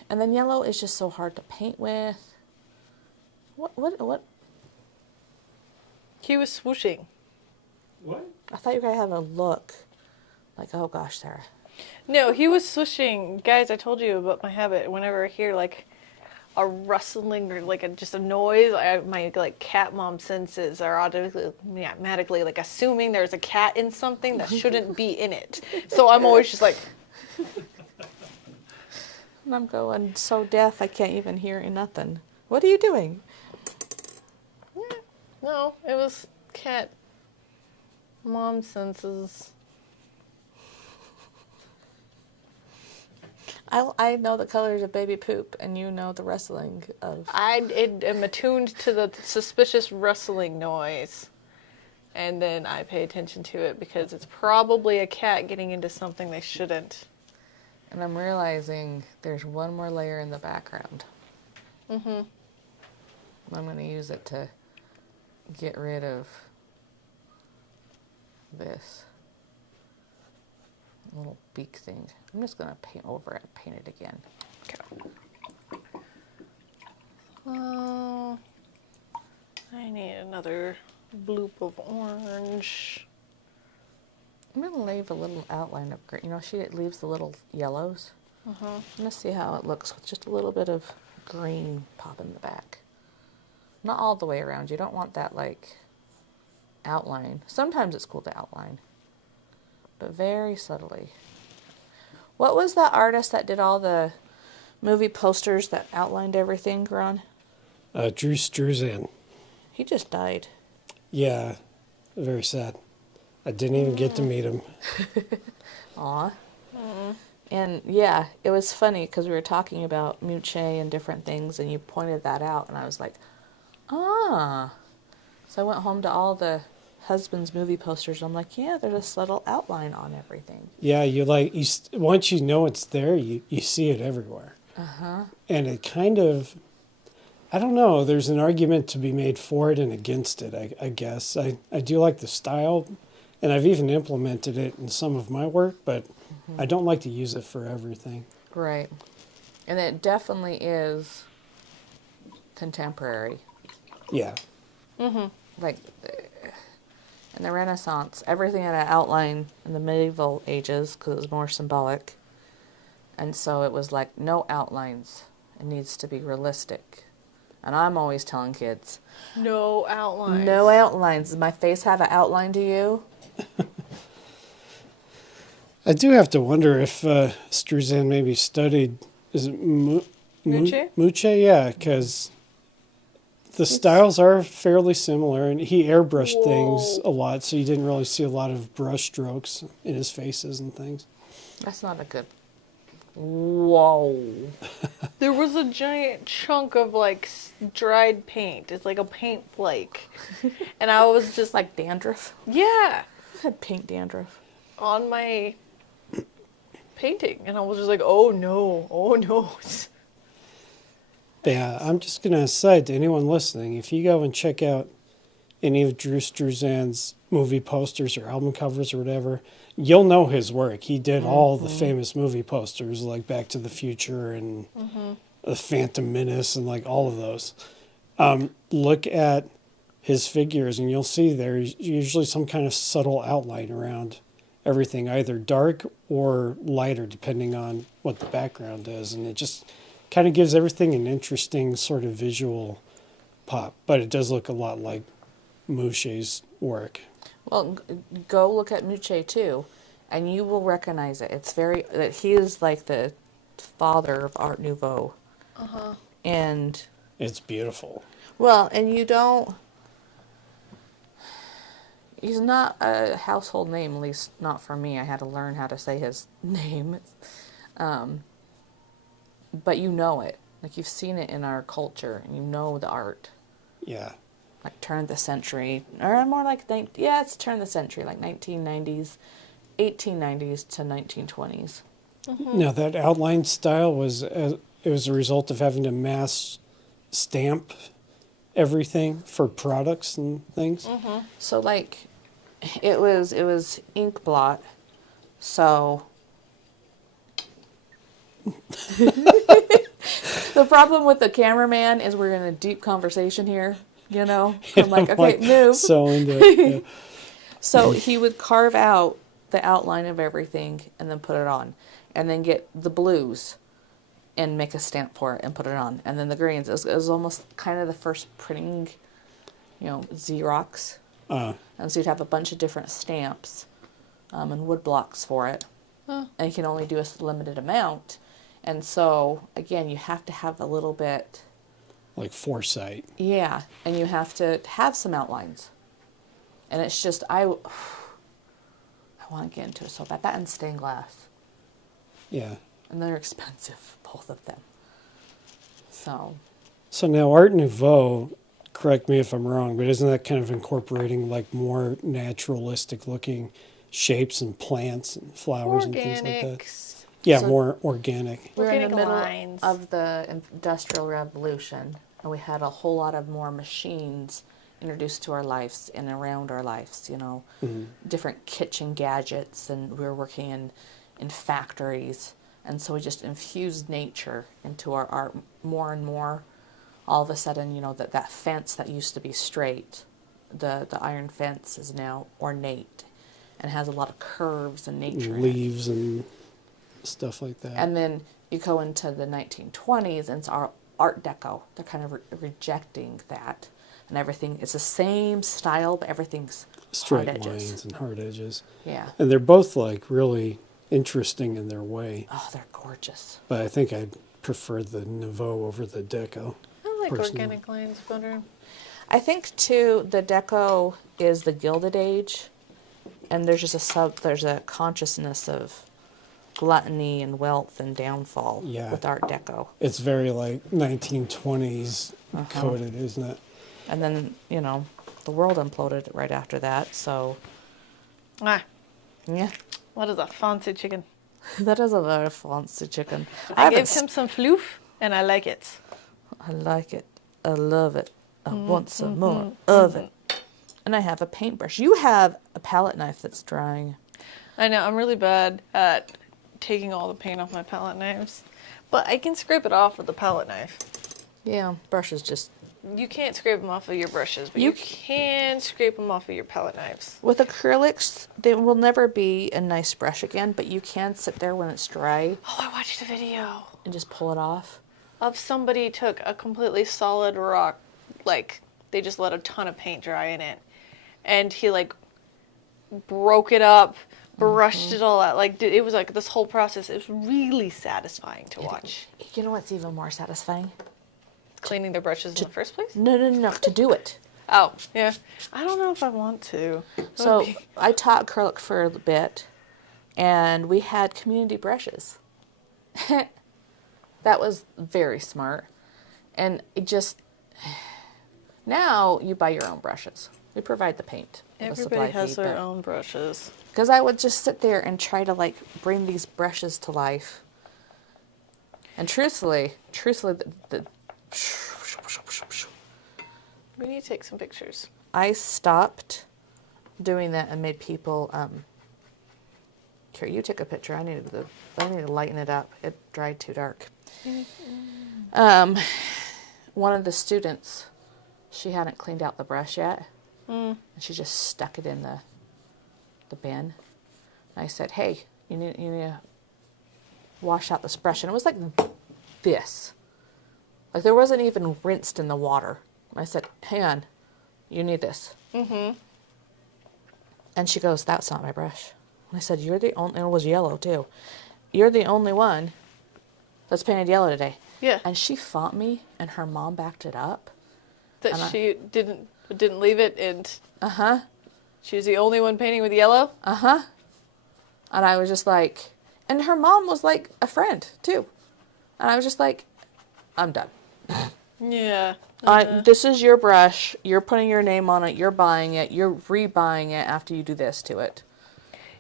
then yellow is just so hard to paint with. What? He was swooshing. What? I thought you were gonna have a look. Like, oh gosh, Sarah. No, he was swooshing. Guys, I told you about my habit. Whenever I hear like a rustling or like just a noise, my like cat mom senses are automatically like assuming there's a cat in something that shouldn't be in it. So I'm always just like, And I'm going so deaf I can't even hear nothing. What are you doing? no, it was cat mom senses. I know the colors of baby poop, and you know the rustling of. I am attuned to the suspicious rustling noise. And then I pay attention to it because it's probably a cat getting into something they shouldn't. And I'm realizing there's one more layer in the background. Mm-hmm. I'm going to use it to get rid of this little beak thing. I'm just going to paint over it, paint it again. Okay. Oh, I need another bloop of orange. I'm going to leave a little outline of green. You know, she leaves the little yellows. Uh-huh. I'm going to see how it looks with just a little bit of green pop in the back. Not all the way around. You don't want that, like, outline. Sometimes it's cool to outline, but very subtly. What was that artist that did all the movie posters that outlined everything, Ron? Drew Struzan. He just died. Yeah, very sad. I didn't even get to meet him. Aw. And yeah, it was funny because we were talking about Muche and different things, and you pointed that out, and I was like, ah. So I went home to all the husband's movie posters. I'm like, yeah, there's a subtle outline on everything. Yeah, once you know it's there, you see it everywhere. Uh-huh. And it kind of, I don't know, there's an argument to be made for it and against it, I guess. I do like the style, and I've even implemented it in some of my work, but I don't like to use it for everything. Right. And it definitely is contemporary. Yeah. Mm-hmm. Like, in the Renaissance, everything had an outline in the medieval ages because it was more symbolic. And so it was like, no outlines. It needs to be realistic. And I'm always telling kids, No outlines. no outlines. Does my face have an outline to you? I do have to wonder if Struzan maybe studied, is it Muche? Muche? Yeah, because the styles are fairly similar, and he airbrushed things a lot, so you didn't really see a lot of brush strokes in his faces and things. That's not a good... Whoa. There was a giant chunk of like dried paint. It's like a paint flake. And I was just like, Like dandruff. yeah, I had pink dandruff. on my painting. And I was just like, oh no. Yeah, I'm just going to say to anyone listening, if you go and check out any of Drew Struzan's movie posters or album covers or whatever, you'll know his work. He did all the famous movie posters like Back to the Future and The Phantom Menace and like all of those. Look at his figures and you'll see there's usually some kind of subtle outline around everything, either dark or lighter, depending on what the background is. And it just kind of gives everything an interesting sort of visual pop. But it does look a lot like Mouche's work. Well, go look at Muche too, and you will recognize it. It's very that he is like the father of Art Nouveau, and It's beautiful. well, and you don't. He's not a household name, at least not for me. I had to learn how to say his name, but you know it. Like you've seen it in our culture, and you know the art. Yeah. Like turn of the century, or more like it's turn of the century, like 1990s, 1890s to 1920s. Now that outline style was it was a result of having to mass stamp everything for products and things. So like, it was ink blot. So the problem with the cameraman is we're in a deep conversation here. You know, I'm like, okay, move. So into it. Yeah. So he would carve out the outline of everything and then put it on, and then get the blues and make a stamp for it and put it on, and then the greens. It was almost kind of the first printing, Xerox. And so you'd have a bunch of different stamps and wood blocks for it, and you can only do a limited amount. And so again, you have to have a little bit. Like foresight. Yeah, and you have to have some outlines. And it's just, I want to get into it so bad. That and stained glass. Yeah. And they're expensive, both of them. So now Art Nouveau, correct me if I'm wrong, but isn't that kind of incorporating like more naturalistic looking shapes and plants and flowers and things like that? Organics. Yeah, So- more organic. we're in the Organic middle lines. of the Industrial Revolution, and we had a whole lot of more machines introduced to our lives and around our lives, different kitchen gadgets, and we were working in factories. And so we just infused nature into our art more and more. All of a sudden, that fence that used to be straight, the iron fence is now ornate and has a lot of curves and nature in it. Leaves and stuff like that. And then you go into the 1920s and it's our Art Deco. They're kind of rejecting that. And everything, it's the same style, but everything's Straight hard edges. lines and hard edges. Yeah. And they're both like really interesting in their way. Oh, they're gorgeous. But I think I'd prefer the Nouveau over the Deco. I like personally. organic lines better. I think too, the Deco is the Gilded Age, and there's just there's a consciousness of gluttony and wealth and downfall with Art Deco. It's very like 1920s coded, isn't it? And then, the world imploded right after that, so Ah, yeah. what is a fancy chicken? That is a very fancy chicken. I gave him some floof, and I like it. I like it. I love it. I want some more of it. And I have a paintbrush. You have a palette knife that's drying. I know, I'm really bad at taking all the paint off my palette knives, but I can scrape it off with a palette knife. Yeah, brushes just... You can't scrape them off of your brushes, but you can scrape them off of your palette knives. With acrylics, they will never be a nice brush again, but you can sit there when it's dry Oh, I watched a video and just pull it off. of somebody took a completely solid rock, like they just let a ton of paint dry in it, and he like broke it up, brushed it all out. Like it was like this whole process. It was really satisfying to watch. You know what's even more satisfying? Cleaning their brushes in the first place. No, to do it. Oh, yeah. I don't know if I want to. So I taught acrylic for a bit, and we had community brushes. That was very smart. And it just, now you buy your own brushes. We provide the paint. Everybody has their own brushes. Because I would just sit there and try to like bring these brushes to life. And truthfully, We need to take some pictures. I stopped doing that and made people, here, you take a picture. I need to lighten it up. It dried too dark. One of the students, she hadn't cleaned out the brush yet, and she just stuck it in the bin. And I said, hey, you need to wash out this brush. And it was like this. Like there wasn't even rinsed in the water. I said, hang on, you need this. And she goes, that's not my brush. And I said, you're the only, and it was yellow too. You're the only one that's painted yellow today. Yeah. And she fought me, and her mom backed it up. That she didn't leave it, and she was the only one painting with yellow. And I was just like, and her mom was like a friend too. And I was just like, I'm done. Yeah. This is your brush. You're putting your name on it. You're buying it. You're rebuying it after you do this to it.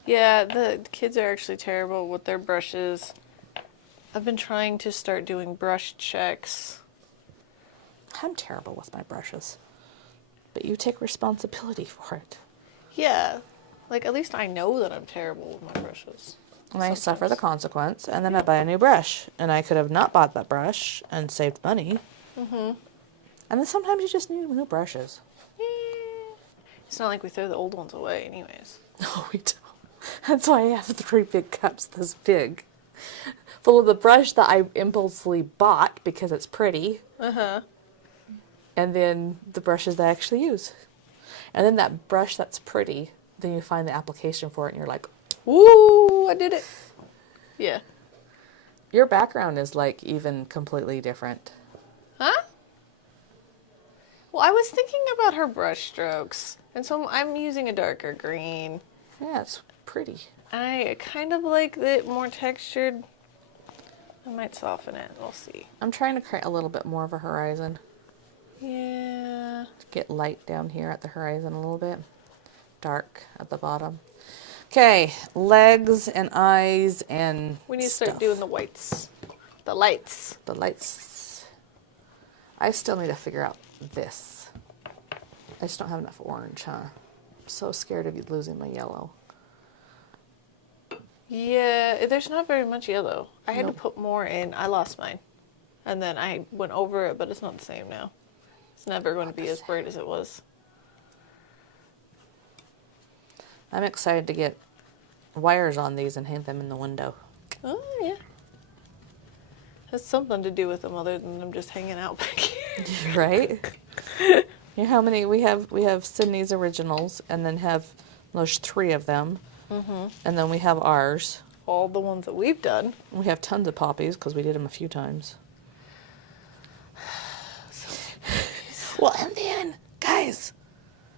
Yeah, the kids are actually terrible with their brushes. I've been trying to start doing brush checks. I'm terrible with my brushes. But you take responsibility for it. Yeah. Like, at least I know that I'm terrible with my brushes. And I suffer the consequence, and then I buy a new brush. And I could have not bought that brush and saved money. And then sometimes you just need new brushes. It's not like we throw the old ones away anyways. No, we don't. That's why I have 3 big cups this big. Full of the brush that I impulsively bought because it's pretty. And then the brushes that I actually use. And then that brush that's pretty, then you find the application for it and you're like, Woo, I did it. Yeah. your background is like even completely different. Huh? Well, I was thinking about her brush strokes. And so I'm using a darker green. Yeah, it's pretty. I kind of like it more textured. I might soften it. We'll see. I'm trying to create a little bit more of a horizon. Yeah. Get light down here at the horizon a little bit. Dark at the bottom. Okay, legs and eyes and We need to stuff. start doing the whites. The lights. The lights. I still need to figure out this. I just don't have enough orange, huh? I'm so scared of you losing my yellow. Yeah, there's not very much yellow. I had to put more in. I lost mine. And then I went over it, but it's not the same now. It's never going to be as bright as it was. I'm excited to get wires on these and hang them in the window. Oh, yeah. Has something to do with them other than them just hanging out back here. Right? You know how many we have? We have Sydney's originals, and then there's 3 of them, and then we have ours. All the ones that we've done. We have tons of poppies because we did them a few times. Well, and then, guys,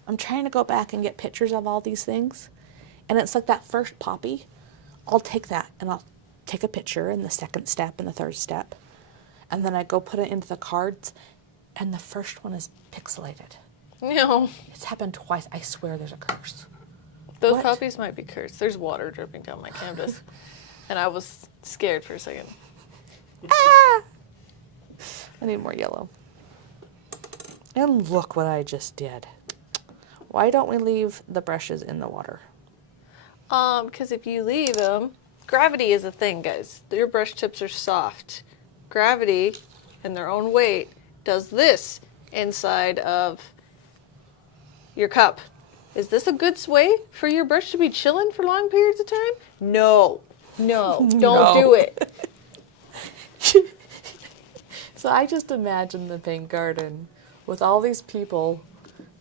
I'm trying to go back and get pictures of all these things, and it's like that first poppy. I'll take that and I'll take a picture in the second step and the third step, and then I go put it into the cards, and the first one is pixelated. No. It's happened twice. I swear there's a curse. Those What? poppies might be cursed. There's water dripping down my canvas. And I was scared for a second. Ah! I need more yellow. And look what I just did. Why don't we leave the brushes in the water? Because if you leave them, gravity is a thing, guys. Your brush tips are soft. Gravity, in their own weight, does this inside of your cup. Is this a good way for your brush to be chilling for long periods of time? No. No. Don't do it. So I just imagine the paint garden with all these people,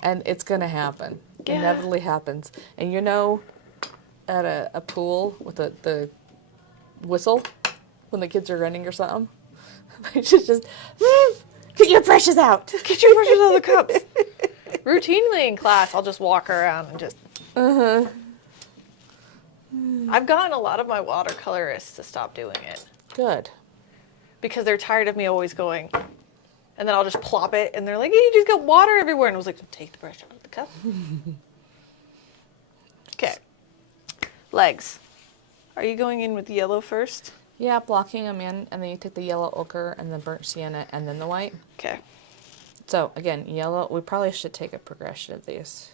and it's going to happen. Yeah. Inevitably happens. And you know, at a pool with the whistle, when the kids are running or something, they should just, get your brushes out. Get your brushes out of the cups. Routinely in class, I'll just walk around and just... I've gotten a lot of my watercolorists to stop doing it. Good. Because they're tired of me always going, and then I'll just plop it, and they're like, you just got water everywhere. And I was like, take the brush out of the cup. Okay. Legs. Are you going in with yellow first? Yeah, blocking them in, and then you take the yellow ochre and the burnt sienna and then the white. Okay. So again, yellow, we probably should take a progression of these.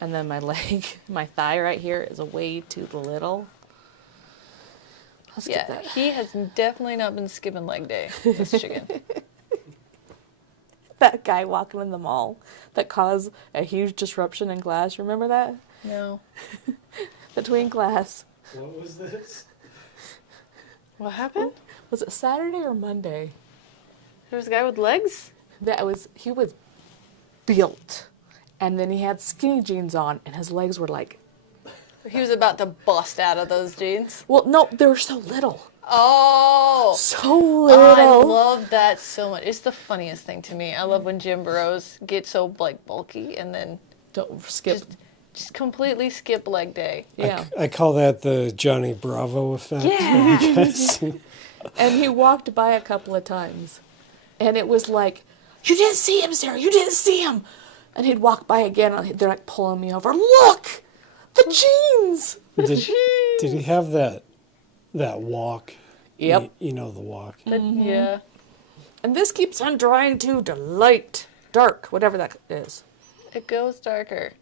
And then my leg, my thigh right here is way too little. Let's get Yeah, that. he has definitely not been skipping leg day, this chicken. That guy walking in the mall that caused a huge disruption in class. Remember that? No. Between class. What was this? What happened? Was it Saturday or Monday? There was a guy with legs? He was built. And then he had skinny jeans on and his legs were like, He was about to bust out of those jeans. well, no, they were so little. Oh! So little. I love that so much. It's the funniest thing to me. I love when gym bros get so like bulky and then Don't skip. just completely skip leg day. Yeah. I call that the Johnny Bravo effect. Yeah. Because And he walked by a couple of times. And it was like, you didn't see him, Sarah. You didn't see him. And he'd walk by again. And they're like pulling me over. Look! The jeans! did he have that walk? Yep. You know the walk. Yeah. And this keeps on drying too to light, dark, whatever that is. It goes darker.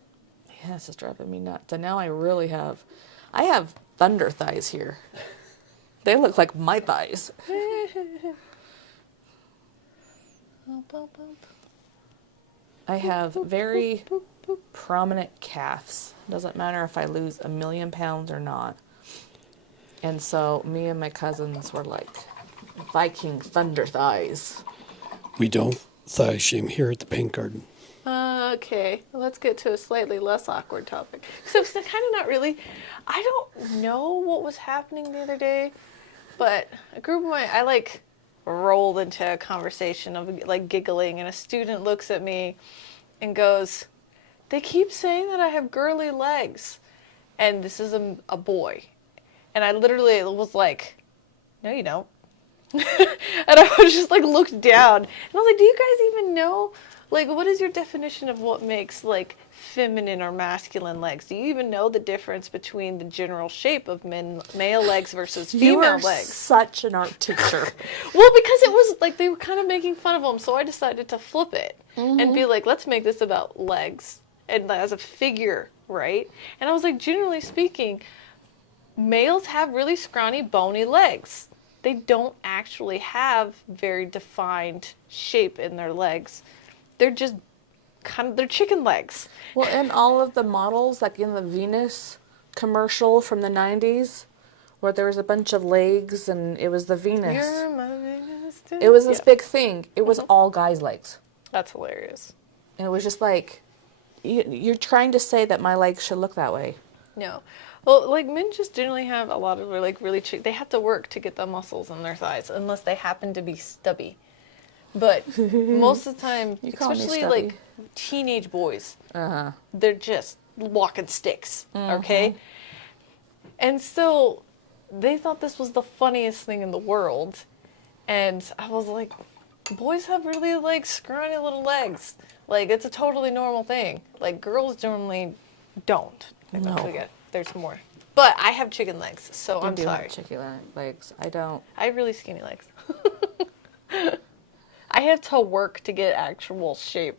Yeah, this is driving me nuts. And now I have thunder thighs here. They look like my thighs. I have very prominent calves. Doesn't matter if I lose 1,000,000 pounds or not. And so me and my cousins were like Viking thunder thighs. We don't thigh shame here at the Paint Garden. Okay, let's get to a slightly less awkward topic. So it's kind of not really. I don't know what was happening the other day, but a group of I like rolled into a conversation of like giggling, and a student looks at me and goes, "They keep saying that I have girly legs," and this is a boy, and I literally was like, "No, you don't." And I was just like looked down, and I was like, "Do you guys even know? Like, what is your definition of what makes, like, feminine or masculine legs? Do you even know the difference between the general shape of male legs versus female You are legs?" such an art teacher. Well, because it was, like, they were kind of making fun of them, so I decided to flip it and be like, let's make this about legs and as a figure, right? And I was like, generally speaking, males have really scrawny, bony legs. They don't actually have very defined shape in their legs. They're just they're chicken legs. Well, and all of the models, like in the Venus commercial from the 90s, where there was a bunch of legs and it was the Venus. You're my Venus too. It was this Yeah. big thing. It was all guys' legs. That's hilarious. And it was just like, you're trying to say that my legs should look that way. No. Well, like men just generally have a lot of like really they have to work to get the muscles in their thighs unless they happen to be stubby. But most of the time, You call me especially stubby. like teenage boys, Uh-huh. they're just walking sticks, okay? And so they thought this was the funniest thing in the world. And I was like, boys have really like scrawny little legs. Like it's a totally normal thing. Like girls generally don't. No. There's more. But I have chicken legs, so You I'm do sorry. have chicken legs. I don't. I have really skinny legs. I have to work to get actual shape.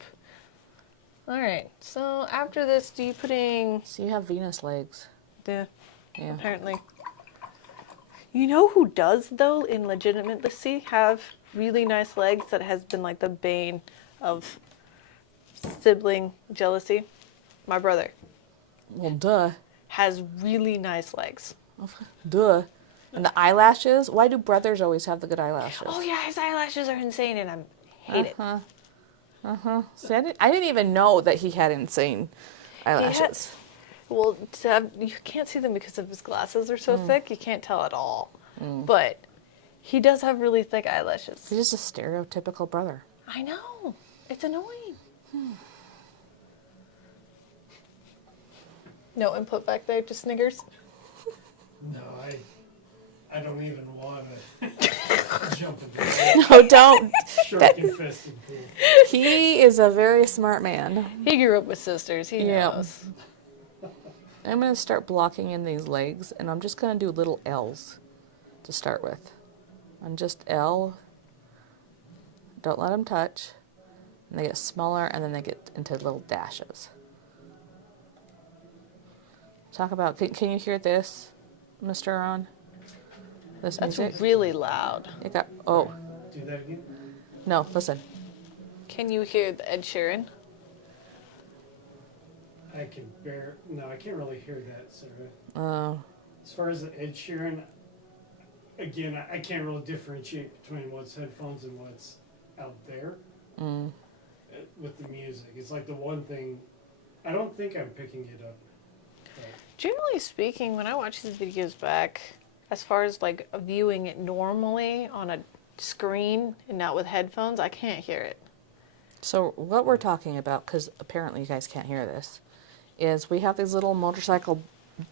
All right. So after this, do you putting So you have Venus legs. the Yeah. apparently? You know who does though, in legitimacy, have really nice legs that has been like the bane of sibling jealousy? My brother Well, duh. has really nice legs. Duh. And the eyelashes? Why do brothers always have the good eyelashes? Oh yeah, his eyelashes are insane, and I hate it. See, I didn't even know that he had insane eyelashes. Well, you can't see them because of his glasses are so thick. You can't tell at all. But he does have really thick eyelashes. He's just a stereotypical brother. I know. It's annoying. No input back there, just Snickers. No, I don't even want to jump in No, don't. shark-infested pool. He is a very smart man. He grew up with sisters. He Yeah. knows. I'm going to start blocking in these legs, and I'm just going to do little L's to start with. And just L. Don't let them touch. And they get smaller, and then they get into little dashes. Talk about, can you hear this, Mr. Ron? This That's music? really loud. It got, oh, Do that again. no, listen. Can you hear the Ed Sheeran? I can't really hear that, Sarah. Oh, As far as the Ed Sheeran, again, I can't really differentiate between what's headphones and what's out there with the music. It's like the one thing, I don't think I'm picking it up. But Generally speaking, when I watch these videos back, as far as like viewing it normally on a screen and not with headphones, I can't hear it. so what we're talking about, because apparently you guys can't hear this, is we have these little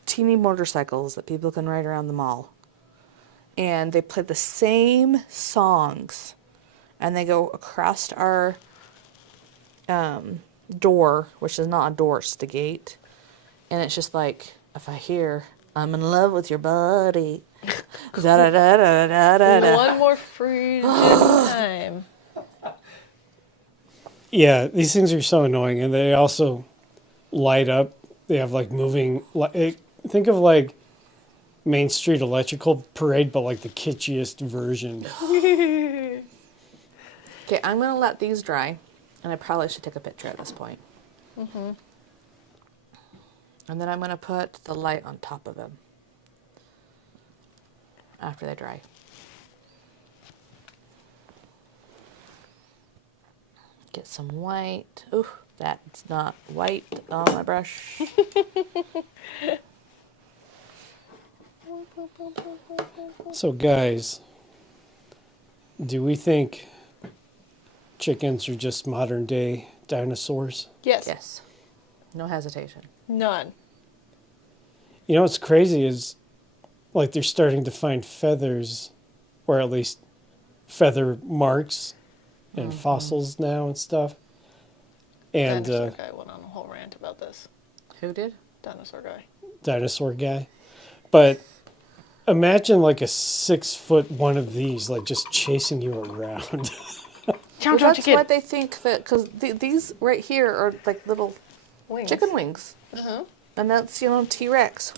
teeny motorcycles that people can ride around the mall. And they play the same songs. And they go across our door, which is not a door, it's the gate. And it's just like, if I hear, I'm in love with your body. Da da da da da da da. One more frigid time. yeah, these things are so annoying, and they also light up. They have like moving. Think of like Main Street Electrical Parade, but like the kitschiest version. Okay, I'm going to let these dry. And I probably should take a picture at this point. Mm-hmm. And then I'm going to put the light on top of them after they dry. Get some white. Ooh, that's not white on my brush. So, guys, do we think chickens are just modern day dinosaurs? Yes. Yes. No hesitation. None. You know what's crazy is like they're starting to find feathers, or at least feather marks and fossils now and stuff. And Dinosaur guy went on a whole rant about this. Who did? Dinosaur guy. dinosaur guy. But imagine like a 6 foot one of these, like just chasing you around. Chow chow That's chicken. what they think that, because these right here are like little Wings. chicken wings. Uh-huh. And that's, T-Rex.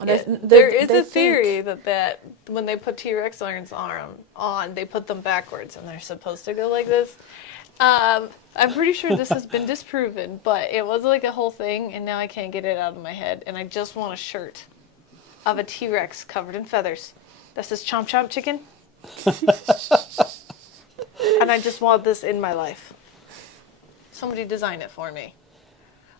And Yeah, they- there is they a think- theory that when they put T-Rex irons on, they put them backwards and they're supposed to go like this. I'm pretty sure this has been disproven, but it was like a whole thing, and now I can't get it out of my head. And I just want a shirt of a T-Rex covered in feathers that says "Chomp Chomp Chicken," and I just want this in my life. Somebody design it for me.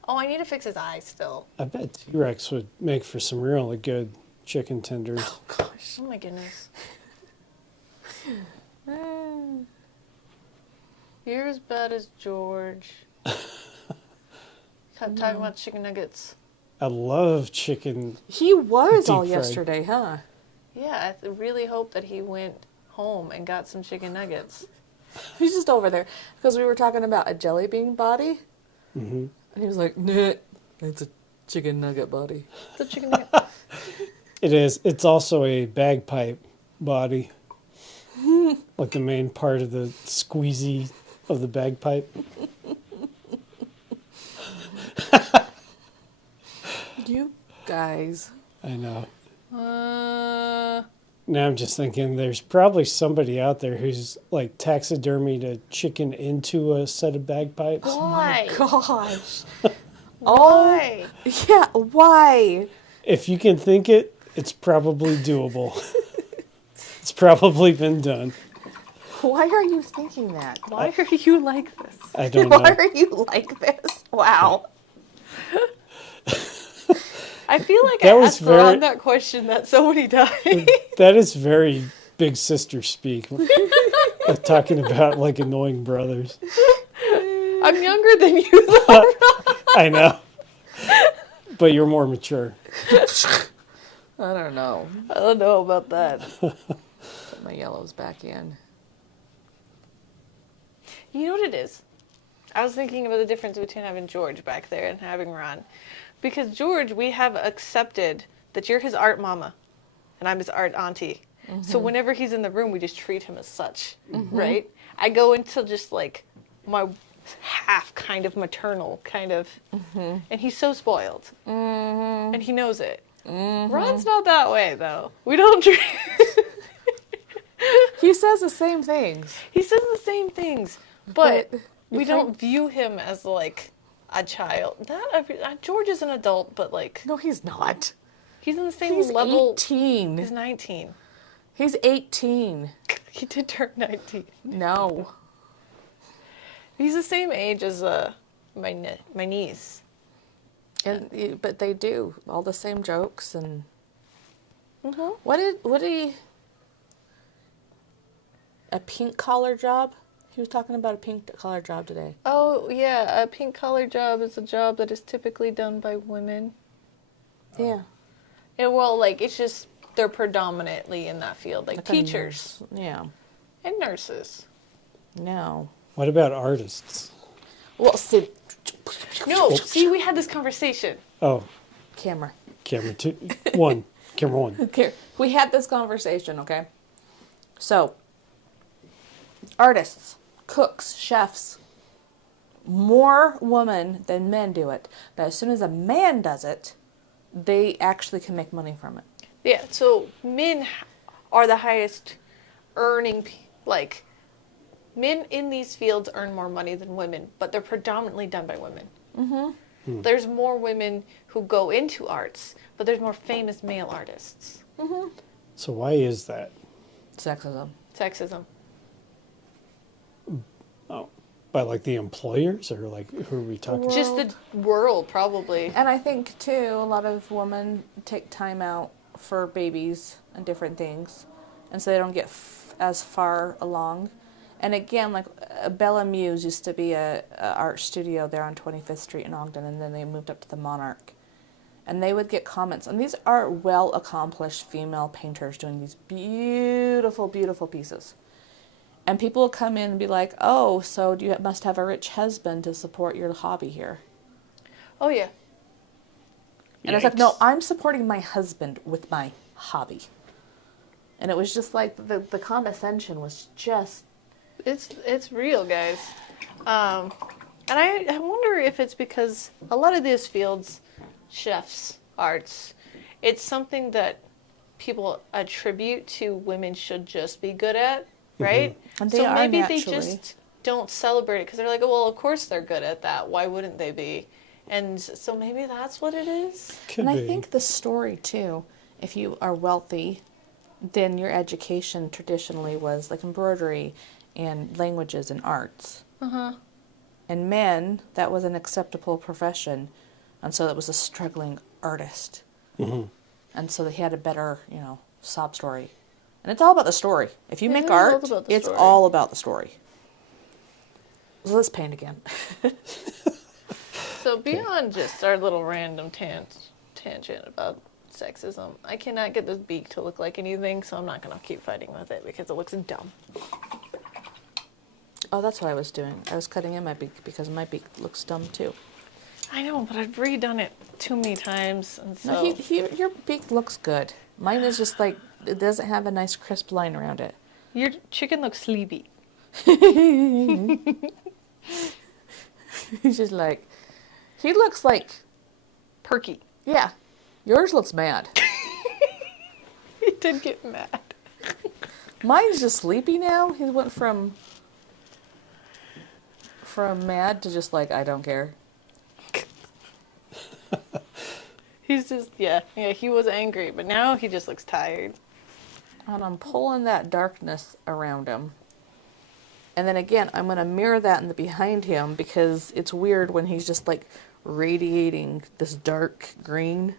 Oh, I need to fix his eyes still. I bet T-Rex would make for some really good chicken tenders. Oh, gosh. Oh my goodness. You're as bad as George. Kept talking about chicken nuggets. I love chicken. He was Deep all fried. yesterday, huh? Yeah, I really hope that he went home and got some chicken nuggets. He's just over there. Because we were talking about a jelly bean body. Mm-hmm. And he was like, nah, it's a chicken nugget body. The chicken nugget. It is. It's also a bagpipe body. Like the main part of the squeezy of the bagpipe. You guys. I know. Uh, Now I'm just thinking there's probably somebody out there who's like taxidermied a chicken into a set of bagpipes. why? Gosh. Why? Yeah, why? If you can think it, it's probably doable. It's probably been done. Why are you thinking that? Why are you like this? I don't Why know. are you like this? Wow. I feel like That I was asked very- Ron that question that so many times. That is very big sister speak. Talking about like annoying brothers. I'm younger than you, though. I know. But you're more mature. I don't know. I don't know about that. Put my yellows back in. You know what it is? I was thinking about the difference between having George back there and having Ron. Because George, we have accepted that you're his art mama and I'm his art auntie. So whenever he's in the room, we just treat him as such, right? I go into just like my half kind of maternal kind of, and he's so spoiled, and he knows it. Ron's not that way though. We don't treat. He says the same things. He says the same things, but But we don't view him as like a child. George is an adult, but like No, he's not. he's in the same He's level. 18. He's 19. He's 18. He did turn 19. No. He's the same age as my niece. But they do all the same jokes and Mm-hmm. what did he a pink collar job? He was talking about a pink collar job today. Oh yeah, a pink collar job is a job that is typically done by women. Yeah. And well, like it's just they're predominantly in that field, like Like a teachers nurse. Yeah. and nurses. No. What about artists? Well, see, No, see, we had this conversation. Oh, camera. camera two, one, camera one. Okay. We had this conversation, okay? So, artists, cooks, chefs, more women than men do it. But as soon as a man does it, they actually can make money from it. Yeah, so men are the highest earning, like, men in these fields earn more money than women, but they're predominantly done by women. Mm-hmm. There's more women who go into arts, but there's more famous male artists. Mm-hmm. So why is that? Sexism. Sexism. Oh, by like the employers or like who are we talking? Well- Just the world, probably. And I think, too, a lot of women take time out for babies and different things. And so they don't get as far along. And again, like Bella Muse used to be a art studio there on 25th Street in Ogden, and then they moved up to the Monarch. And they would get comments. And these are well-accomplished female painters doing these beautiful, beautiful pieces. And people would come in and be like, oh, so you must have a rich husband to support your hobby here. Oh, yeah. And it's like, no, I'm supporting my husband with my hobby. And it was just like, the condescension was just... It's real, guys. And I wonder if it's because a lot of these fields, chefs, arts, it's something that people attribute to women should just be good at, right? And they so are maybe naturally. they just don't celebrate it because they're like, oh, well, of course they're good at that. Why wouldn't they be? And so maybe that's what it is. Could And be. I think the story, too, if you are wealthy, then your education traditionally was like embroidery and languages and arts. Uh-huh. And men, that was an acceptable profession. And so it was a struggling artist. Mm-hmm. And so he had a better, sob story. And it's all about the story. If you It make is all art, about the it's story. all about the story. So let's paint again. So beyond just our little random tangent about sexism, I cannot get this beak to look like anything, so I'm not going to keep fighting with it because it looks dumb. Oh, that's what I was doing. I was cutting in my beak because my beak looks dumb too. I know, but I've redone it too many times, and so... No, your beak looks good. Mine is just like, it doesn't have a nice crisp line around it. Your chicken looks sleepy. He's just like, he looks like, Perky. yeah, yours looks mad. He did get mad. Mine's just sleepy now. He went from mad to just like, I don't care. He's just, yeah, he was angry, but now he just looks tired. And I'm pulling that darkness around him. And then again, I'm going to mirror that in the behind him because it's weird when he's just like radiating this dark green.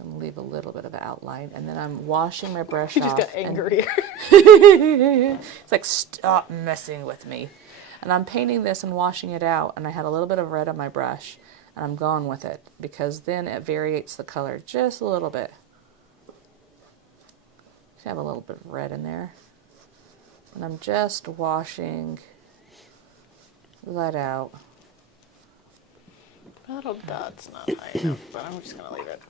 I'm going to leave a little bit of an outline. And then I'm washing my brush He off. just got angrier. It's like, stop messing with me. And I'm painting this and washing it out. And I had a little bit of red on my brush. And I'm going with it because then it variates the color just a little bit. Have a little bit of red in there. And I'm just washing that out. That dot's not high enough, but I'm just going to leave it.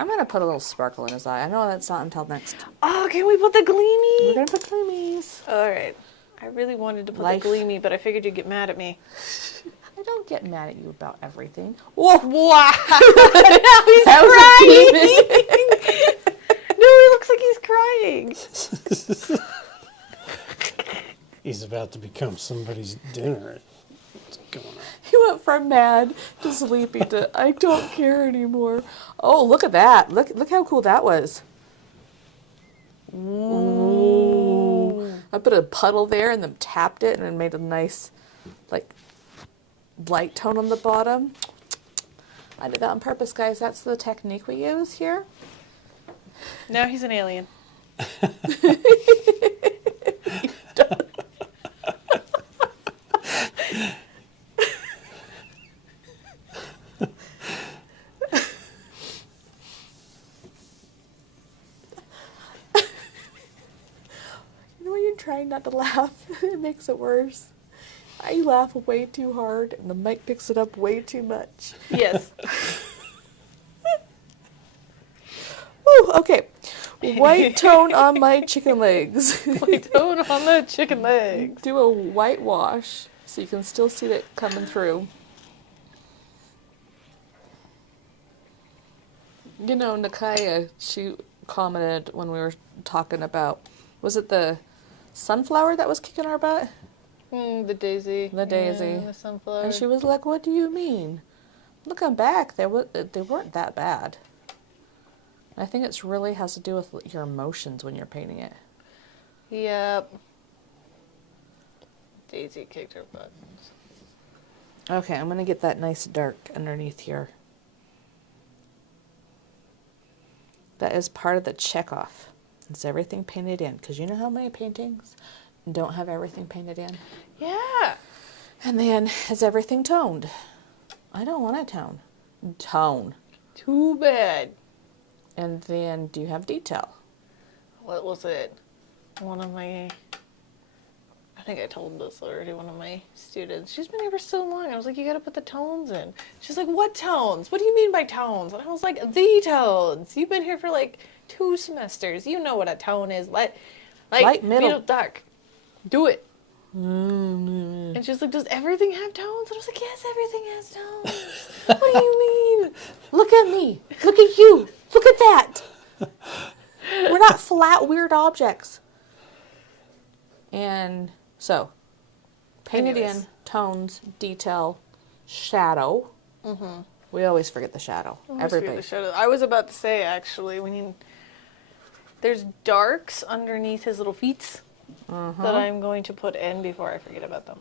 I'm going to put a little sparkle in his eye. I know that's not until next. Oh, can we put the gleamy? We're going to put gleamies. All right. I really wanted to put Life. the gleamy, but I figured you'd get mad at me. I don't get mad at you about everything. Whoa! Wow. Now he's That crying. No, he looks like he's crying. He's about to become somebody's dinner. What's going on? He went from mad to sleepy to I don't care anymore. Oh, look at that. Look how cool that was. Ooh. I put a puddle there and then tapped it and it made a nice like light tone on the bottom. I did that on purpose, guys. That's the technique we use here. Now he's an alien. You know when you're trying not to laugh, it makes it worse. I laugh way too hard and the mic picks it up way too much. Yes. Woo, okay. White tone on my chicken legs. White tone on the chicken legs. Do a white wash so you can still see it coming through. You know, Nakaya, she commented when we were talking about, was it the sunflower that was kicking our butt? The daisy. The daisy. Yeah, the sunflower. And she was like, what do you mean? Looking back, they weren't that bad. I think it really has to do with your emotions when you're painting it. Yep. Daisy kicked her butt. Okay, I'm going to get that nice dark underneath here. That is part of the checkoff. It's everything painted in. Because you know how many paintings don't have everything painted in? Yeah. And then, is everything toned? I don't want to tone. Tone. Too bad. And then, do you have detail? What was it? One of my, I think I told this already, one of my students, she's been here for so long. I was like, you got to put the tones in. She's like, what tones? What do you mean by tones? And I was like, the tones. You've been here for like 2 semesters. You know what a tone is. Like Light, middle. dark. Do it. And she's like, does everything have tones? And I was like, yes, everything has tones. What do you mean? Look at me. Look at you. Look at that. We're not flat, weird objects. And so, painted in, tones, detail, shadow. Mm-hmm. We always forget the shadow. Everybody. I was about to say, actually, there's darks underneath his little feet that I'm going to put in before I forget about them.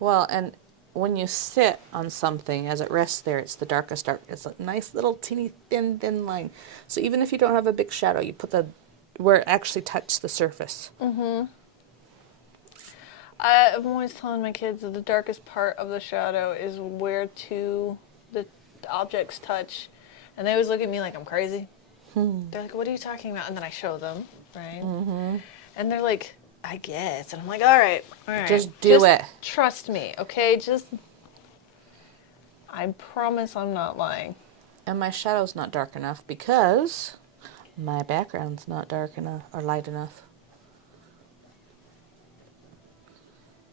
Well, and when you sit on something, as it rests there, it's the darkest dark. It's a nice little teeny thin line. So even if you don't have a big shadow, you put where it actually touches the surface. Mm-hmm. I'm always telling my kids that the darkest part of the shadow is where the objects touch. And they always look at me like I'm crazy. They're like, what are you talking about? And then I show them, right? Mm-hmm. And they're like, I guess. And I'm like, all right. Just do it. Trust me, okay? I promise I'm not lying. And my shadow's not dark enough because my background's not dark enough or light enough.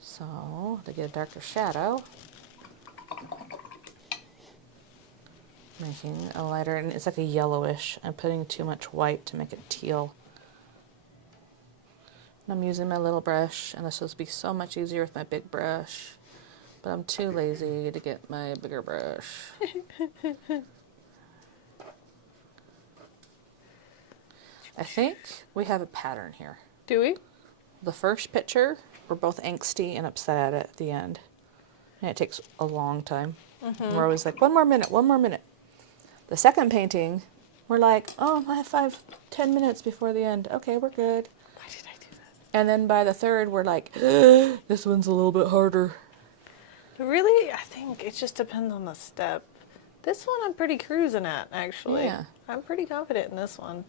So, to get a darker shadow, making a lighter, and it's like a yellowish. I'm putting too much white to make it teal. And I'm using my little brush, and this will be so much easier with my big brush, but I'm too lazy to get my bigger brush. I think we have a pattern here. Do we? The first picture, we're both angsty and upset at it at the end. And it takes a long time. Mm-hmm. We're always like, 1 more minute, 1 more minute. The second painting, we're like, oh, I have 10 minutes before the end. Okay, we're good. Why did I do that? And then by the third, we're like, this one's a little bit harder. Really? I think it just depends on the step. This one I'm pretty cruising at, actually. Yeah. I'm pretty confident in this one.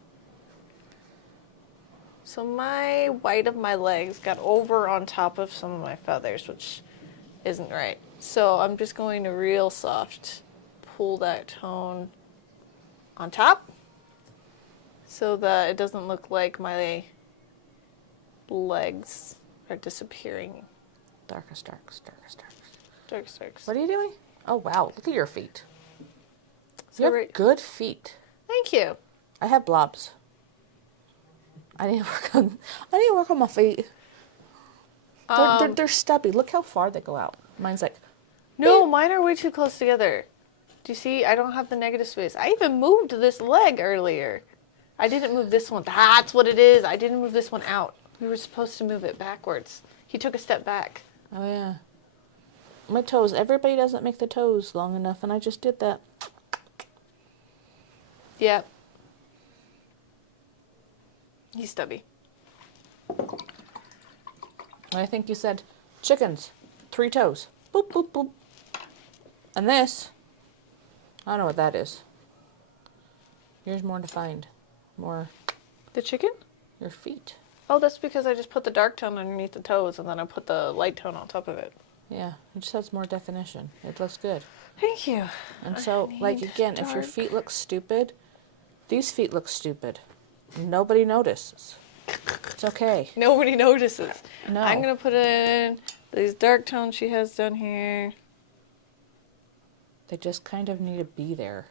So my white of my legs got over on top of some of my feathers, which isn't right. So I'm just going to real soft pull that tone on top so that it doesn't look like my legs are disappearing. Darkest, darkest, darkest, darkest. Darkest, darkest. What are you doing? Oh, wow. Look at your feet. So You have good feet. Thank you. I have blobs. I need to work on my feet. They're stubby. Look how far they go out. Mine's like, No, mine are way too close together. Do you see? I don't have the negative space. I even moved this leg earlier. I didn't move this one. That's what it is. I didn't move this one out. We were supposed to move it backwards. He took a step back. oh yeah. My toes. Everybody doesn't make the toes long enough, and I just did that. Yep. He's stubby. And I think you said chickens, 3 toes. Boop, boop, boop. And this, I don't know what that is. Yours more defined. More The chicken? your feet. Oh, that's because I just put the dark tone underneath the toes and then I put the light tone on top of it. Yeah, it just has more definition. It looks good. Thank you. And so, like, need again, if your dark. feet look stupid, these feet look stupid. Nobody notices. It's okay. Nobody notices. No. I'm going to put in these dark tones she has down here. They just kind of need to be there.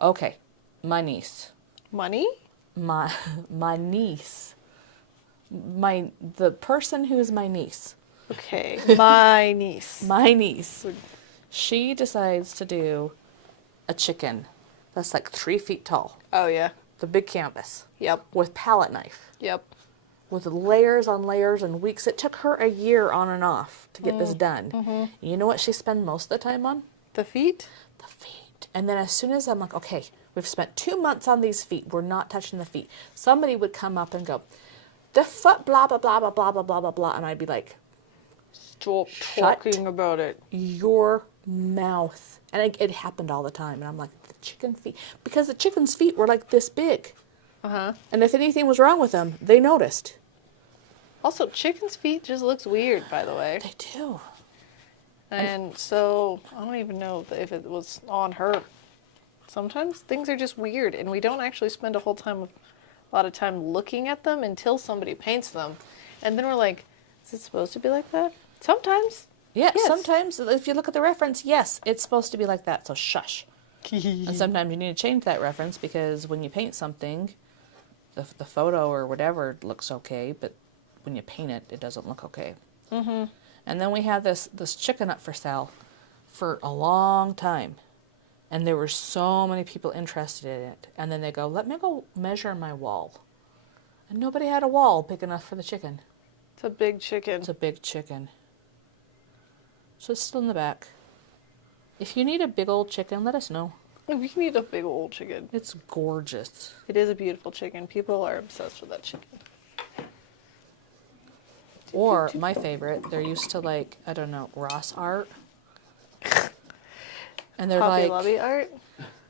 Okay, my niece. Money? My niece. The person who is my niece. Okay. My niece. My niece. She decides to do a chicken that's like 3 feet tall. Oh, yeah. The big canvas. Yep. With palette knife. Yep. With layers on layers and weeks. It took her a year on and off to get this done. Mm-hmm. You know what she spent most of the time on? The feet? The feet. And then as soon as I'm like, okay, we've spent 2 months on these feet. We're not touching the feet. Somebody would come up and go, the foot, blah, blah, blah, blah, blah, blah, blah, blah, blah. And I'd be like, Stop Shut talking about it. your mouth. And it happened all the time. And I'm like, the chicken feet. Because the chicken's feet were like this big. Uh-huh. And if anything was wrong with them, they noticed. Also, chicken's feet just looks weird, by the way. They do. And so, I don't even know if it was on her. Sometimes things are just weird, and we don't actually spend a lot of time looking at them until somebody paints them. And then we're like, is it supposed to be like that? Sometimes. Yeah, Yes. sometimes if you look at the reference, yes, it's supposed to be like that. So shush. And sometimes you need to change that reference because when you paint something, the photo or whatever looks okay, but when you paint it, it doesn't look okay. Mm-hmm. And then we had this chicken up for sale for a long time. And there were so many people interested in it. And then they go, let me go measure my wall. And nobody had a wall big enough for the chicken. It's a big chicken. It's a big chicken. So it's still in the back. If you need a big old chicken, let us know. We need a big old chicken. It's gorgeous. It is a beautiful chicken. People are obsessed with that chicken. Or, my favorite, they're used to like, I don't know, Ross art. And they're Hobby like Lobby art.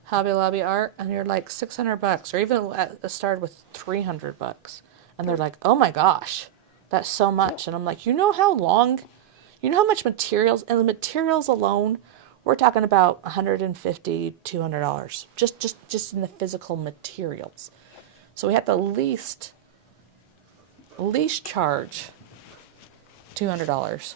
Hobby Lobby art, and you're like $600, or even started with $300. And they're like, oh my gosh, that's so much. And I'm like, you know how much materials, and the materials alone, we're talking about $150, $200, just in the physical materials. So we have to at least charge $200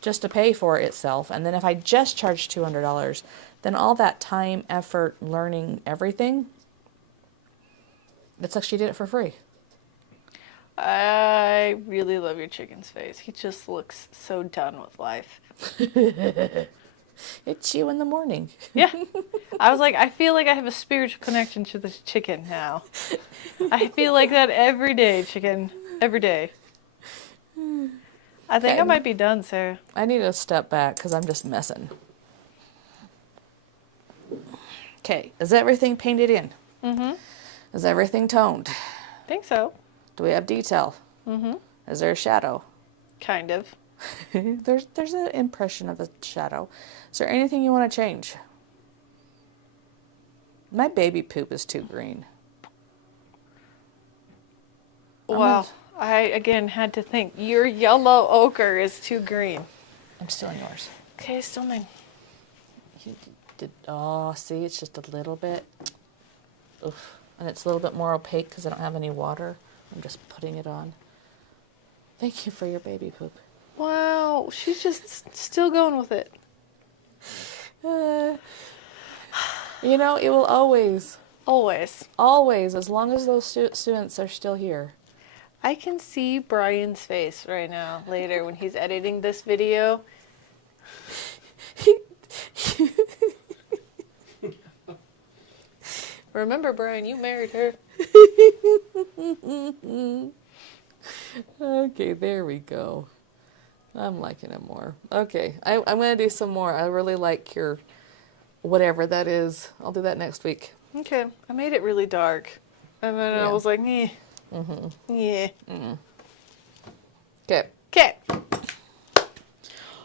just to pay for it itself. And then if I just charge $200, then all that time, effort, learning, everything, it's like she did it for free. I really love your chicken's face. He just looks so done with life. It's you in the morning. Yeah. I was like, I feel like I have a spiritual connection to this chicken now. I feel like that every day, chicken. Every day. I think I might be done, Sarah. I need to step back because I'm just messing. Okay, is everything painted in? Mm-hmm. Is everything toned? Think so. Do we have detail? Mm-hmm. Is there a shadow? Kind of. There's an impression of a shadow. Is there anything you want to change? My baby poop is too green. Well, I again had to think. Your yellow ochre is too green. I'm stealing yours. Okay, still mine. You did. Oh, see, it's just a little bit. Oof. and it's a little bit more opaque because I don't have any water. I'm just putting it on. Thank you for your baby poop. Wow, she's just still going with it. You know, it will always, Always. as long as those students are still here. I can see Brian's face right now later when he's editing this video. Remember, Brian, you married her. Okay, there we go. I'm liking it more. Okay, I'm going to do some more. I really like your whatever that is. I'll do that next week. Okay, I made it really dark. And then I was like, eh. Yeah. Okay. Okay.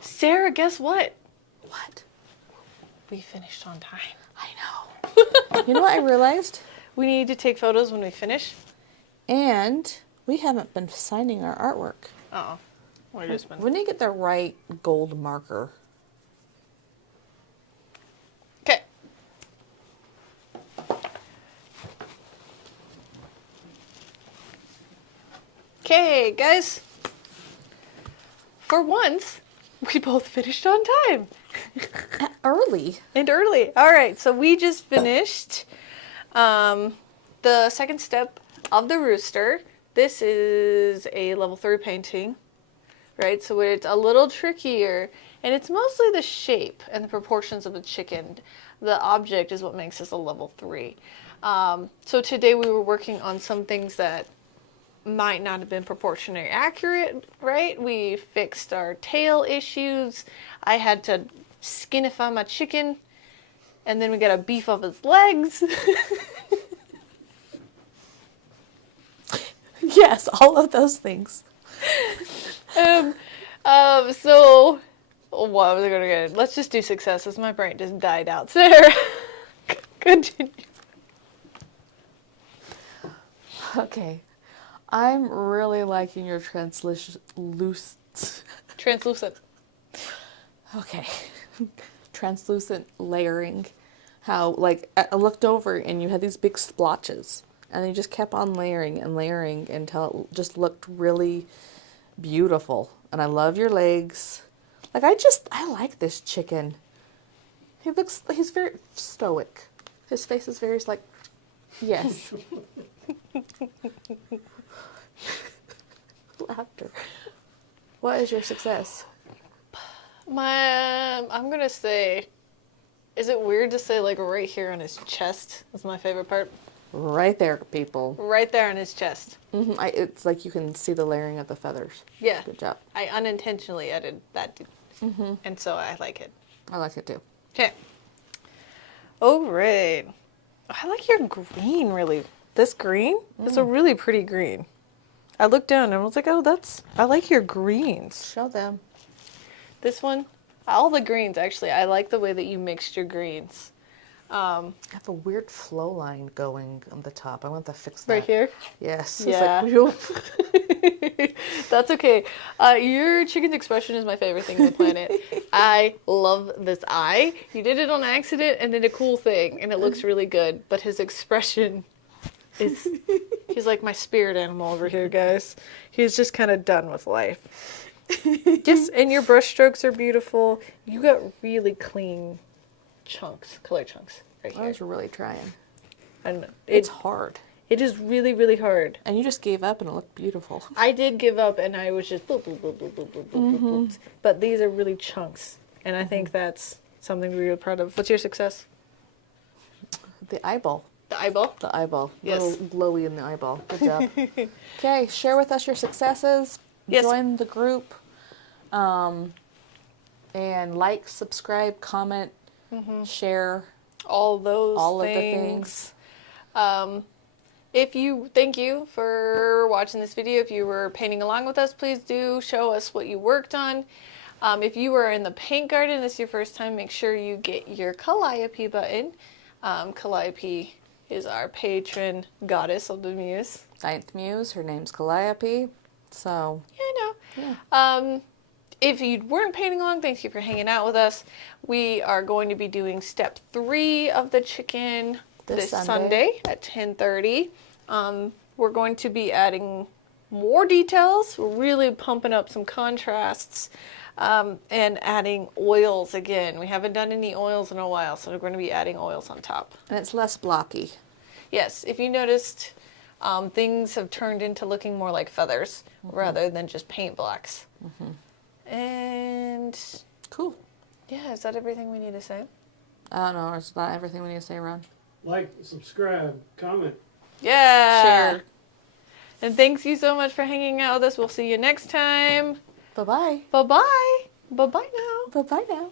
Sarah, guess what? What? We finished on time. I know. You know what I realized? We need to take photos when we finish. And we haven't been signing our artwork. Uh-oh. We just been... We need to get the right gold marker. Okay. Okay, guys. For once, we both finished on time. Early. And early. All right, so we just finished the second step of the Rooster. This is a level 3 painting, right? So it's a little trickier, and it's mostly the shape and the proportions of the chicken. The object is what makes this a level 3. So today we were working on some things that might not have been proportionally accurate, right? We fixed our tail issues. I had to skinify my chicken, and then we got to beef up his legs. Yes, all of those things. So, what was I gonna get? Let's just do successes. My brain just died out. Sarah, continue. Okay. I'm really liking your translucent. Okay. Translucent layering. How, like, I looked over and you had these big splotches. And you just kept on layering and layering until it just looked really beautiful. And I love your legs. Like, I like this chicken. He's very stoic. His face is very, like, yes. Laughter. What is your success? I'm gonna say, is it weird to say, like, right here on his chest is my favorite part? Right there, people. Right there on his chest. It's like you can see the layering of the feathers. Yeah. Good job. I unintentionally added that, and so I like it. I like it too. Okay. All right. I like your green, really. This green is a really pretty green. I looked down and I was like, oh, I like your greens. Show them. This one, all the greens, actually. I like the way that you mixed your greens. I have a weird flow line going on the top. I want to fix that. Right here? Yes. Yeah. It's like, That's okay. Your chicken's expression is my favorite thing on the planet. I love this eye. You did it on accident and did a cool thing, and it looks really good. But his expression is, he's like my spirit animal over here, guys. He's just kind of done with life. Yes, and your brush strokes are beautiful. You got really clean chunks, color chunks right here. I was really trying. And It's hard. It is really, really hard. And you just gave up and it looked beautiful. I did give up and I was just boop, boop, boop, boop, boop, boop, boop, boop. But these are really chunks. And I think that's something to be really proud of. What's your success? The eyeball. The eyeball? The eyeball. Yes. Little glowy in the eyeball. Good job. Okay, share with us your successes. Yes. Join the group. And like, subscribe, comment, share. All those all things. Of the things. Thank you for watching this video. If you were painting along with us, please do show us what you worked on. If you were in the paint garden, this is your first time, make sure you get your Calliope button. Calliope is our patron goddess of the muse. 9th muse, her name's Calliope. So, Yeah, I know. yeah. If you weren't painting along, thank you for hanging out with us. We are going to be doing step 3 of the chicken this Sunday at 10:30. We're going to be adding more details. We're really pumping up some contrasts and adding oils again. We haven't done any oils in a while, so we're going to be adding oils on top. And it's less blocky. Yes, if you noticed, things have turned into looking more like feathers rather than just paint blocks. And Cool. yeah, is that everything we need to say? I don't know. It's not everything we need to say, Ron. Like, subscribe, comment. Yeah. Share. And thanks you so much for hanging out with us. We'll see you next time. Bye-bye. Bye-bye. Bye-bye now. Bye-bye now.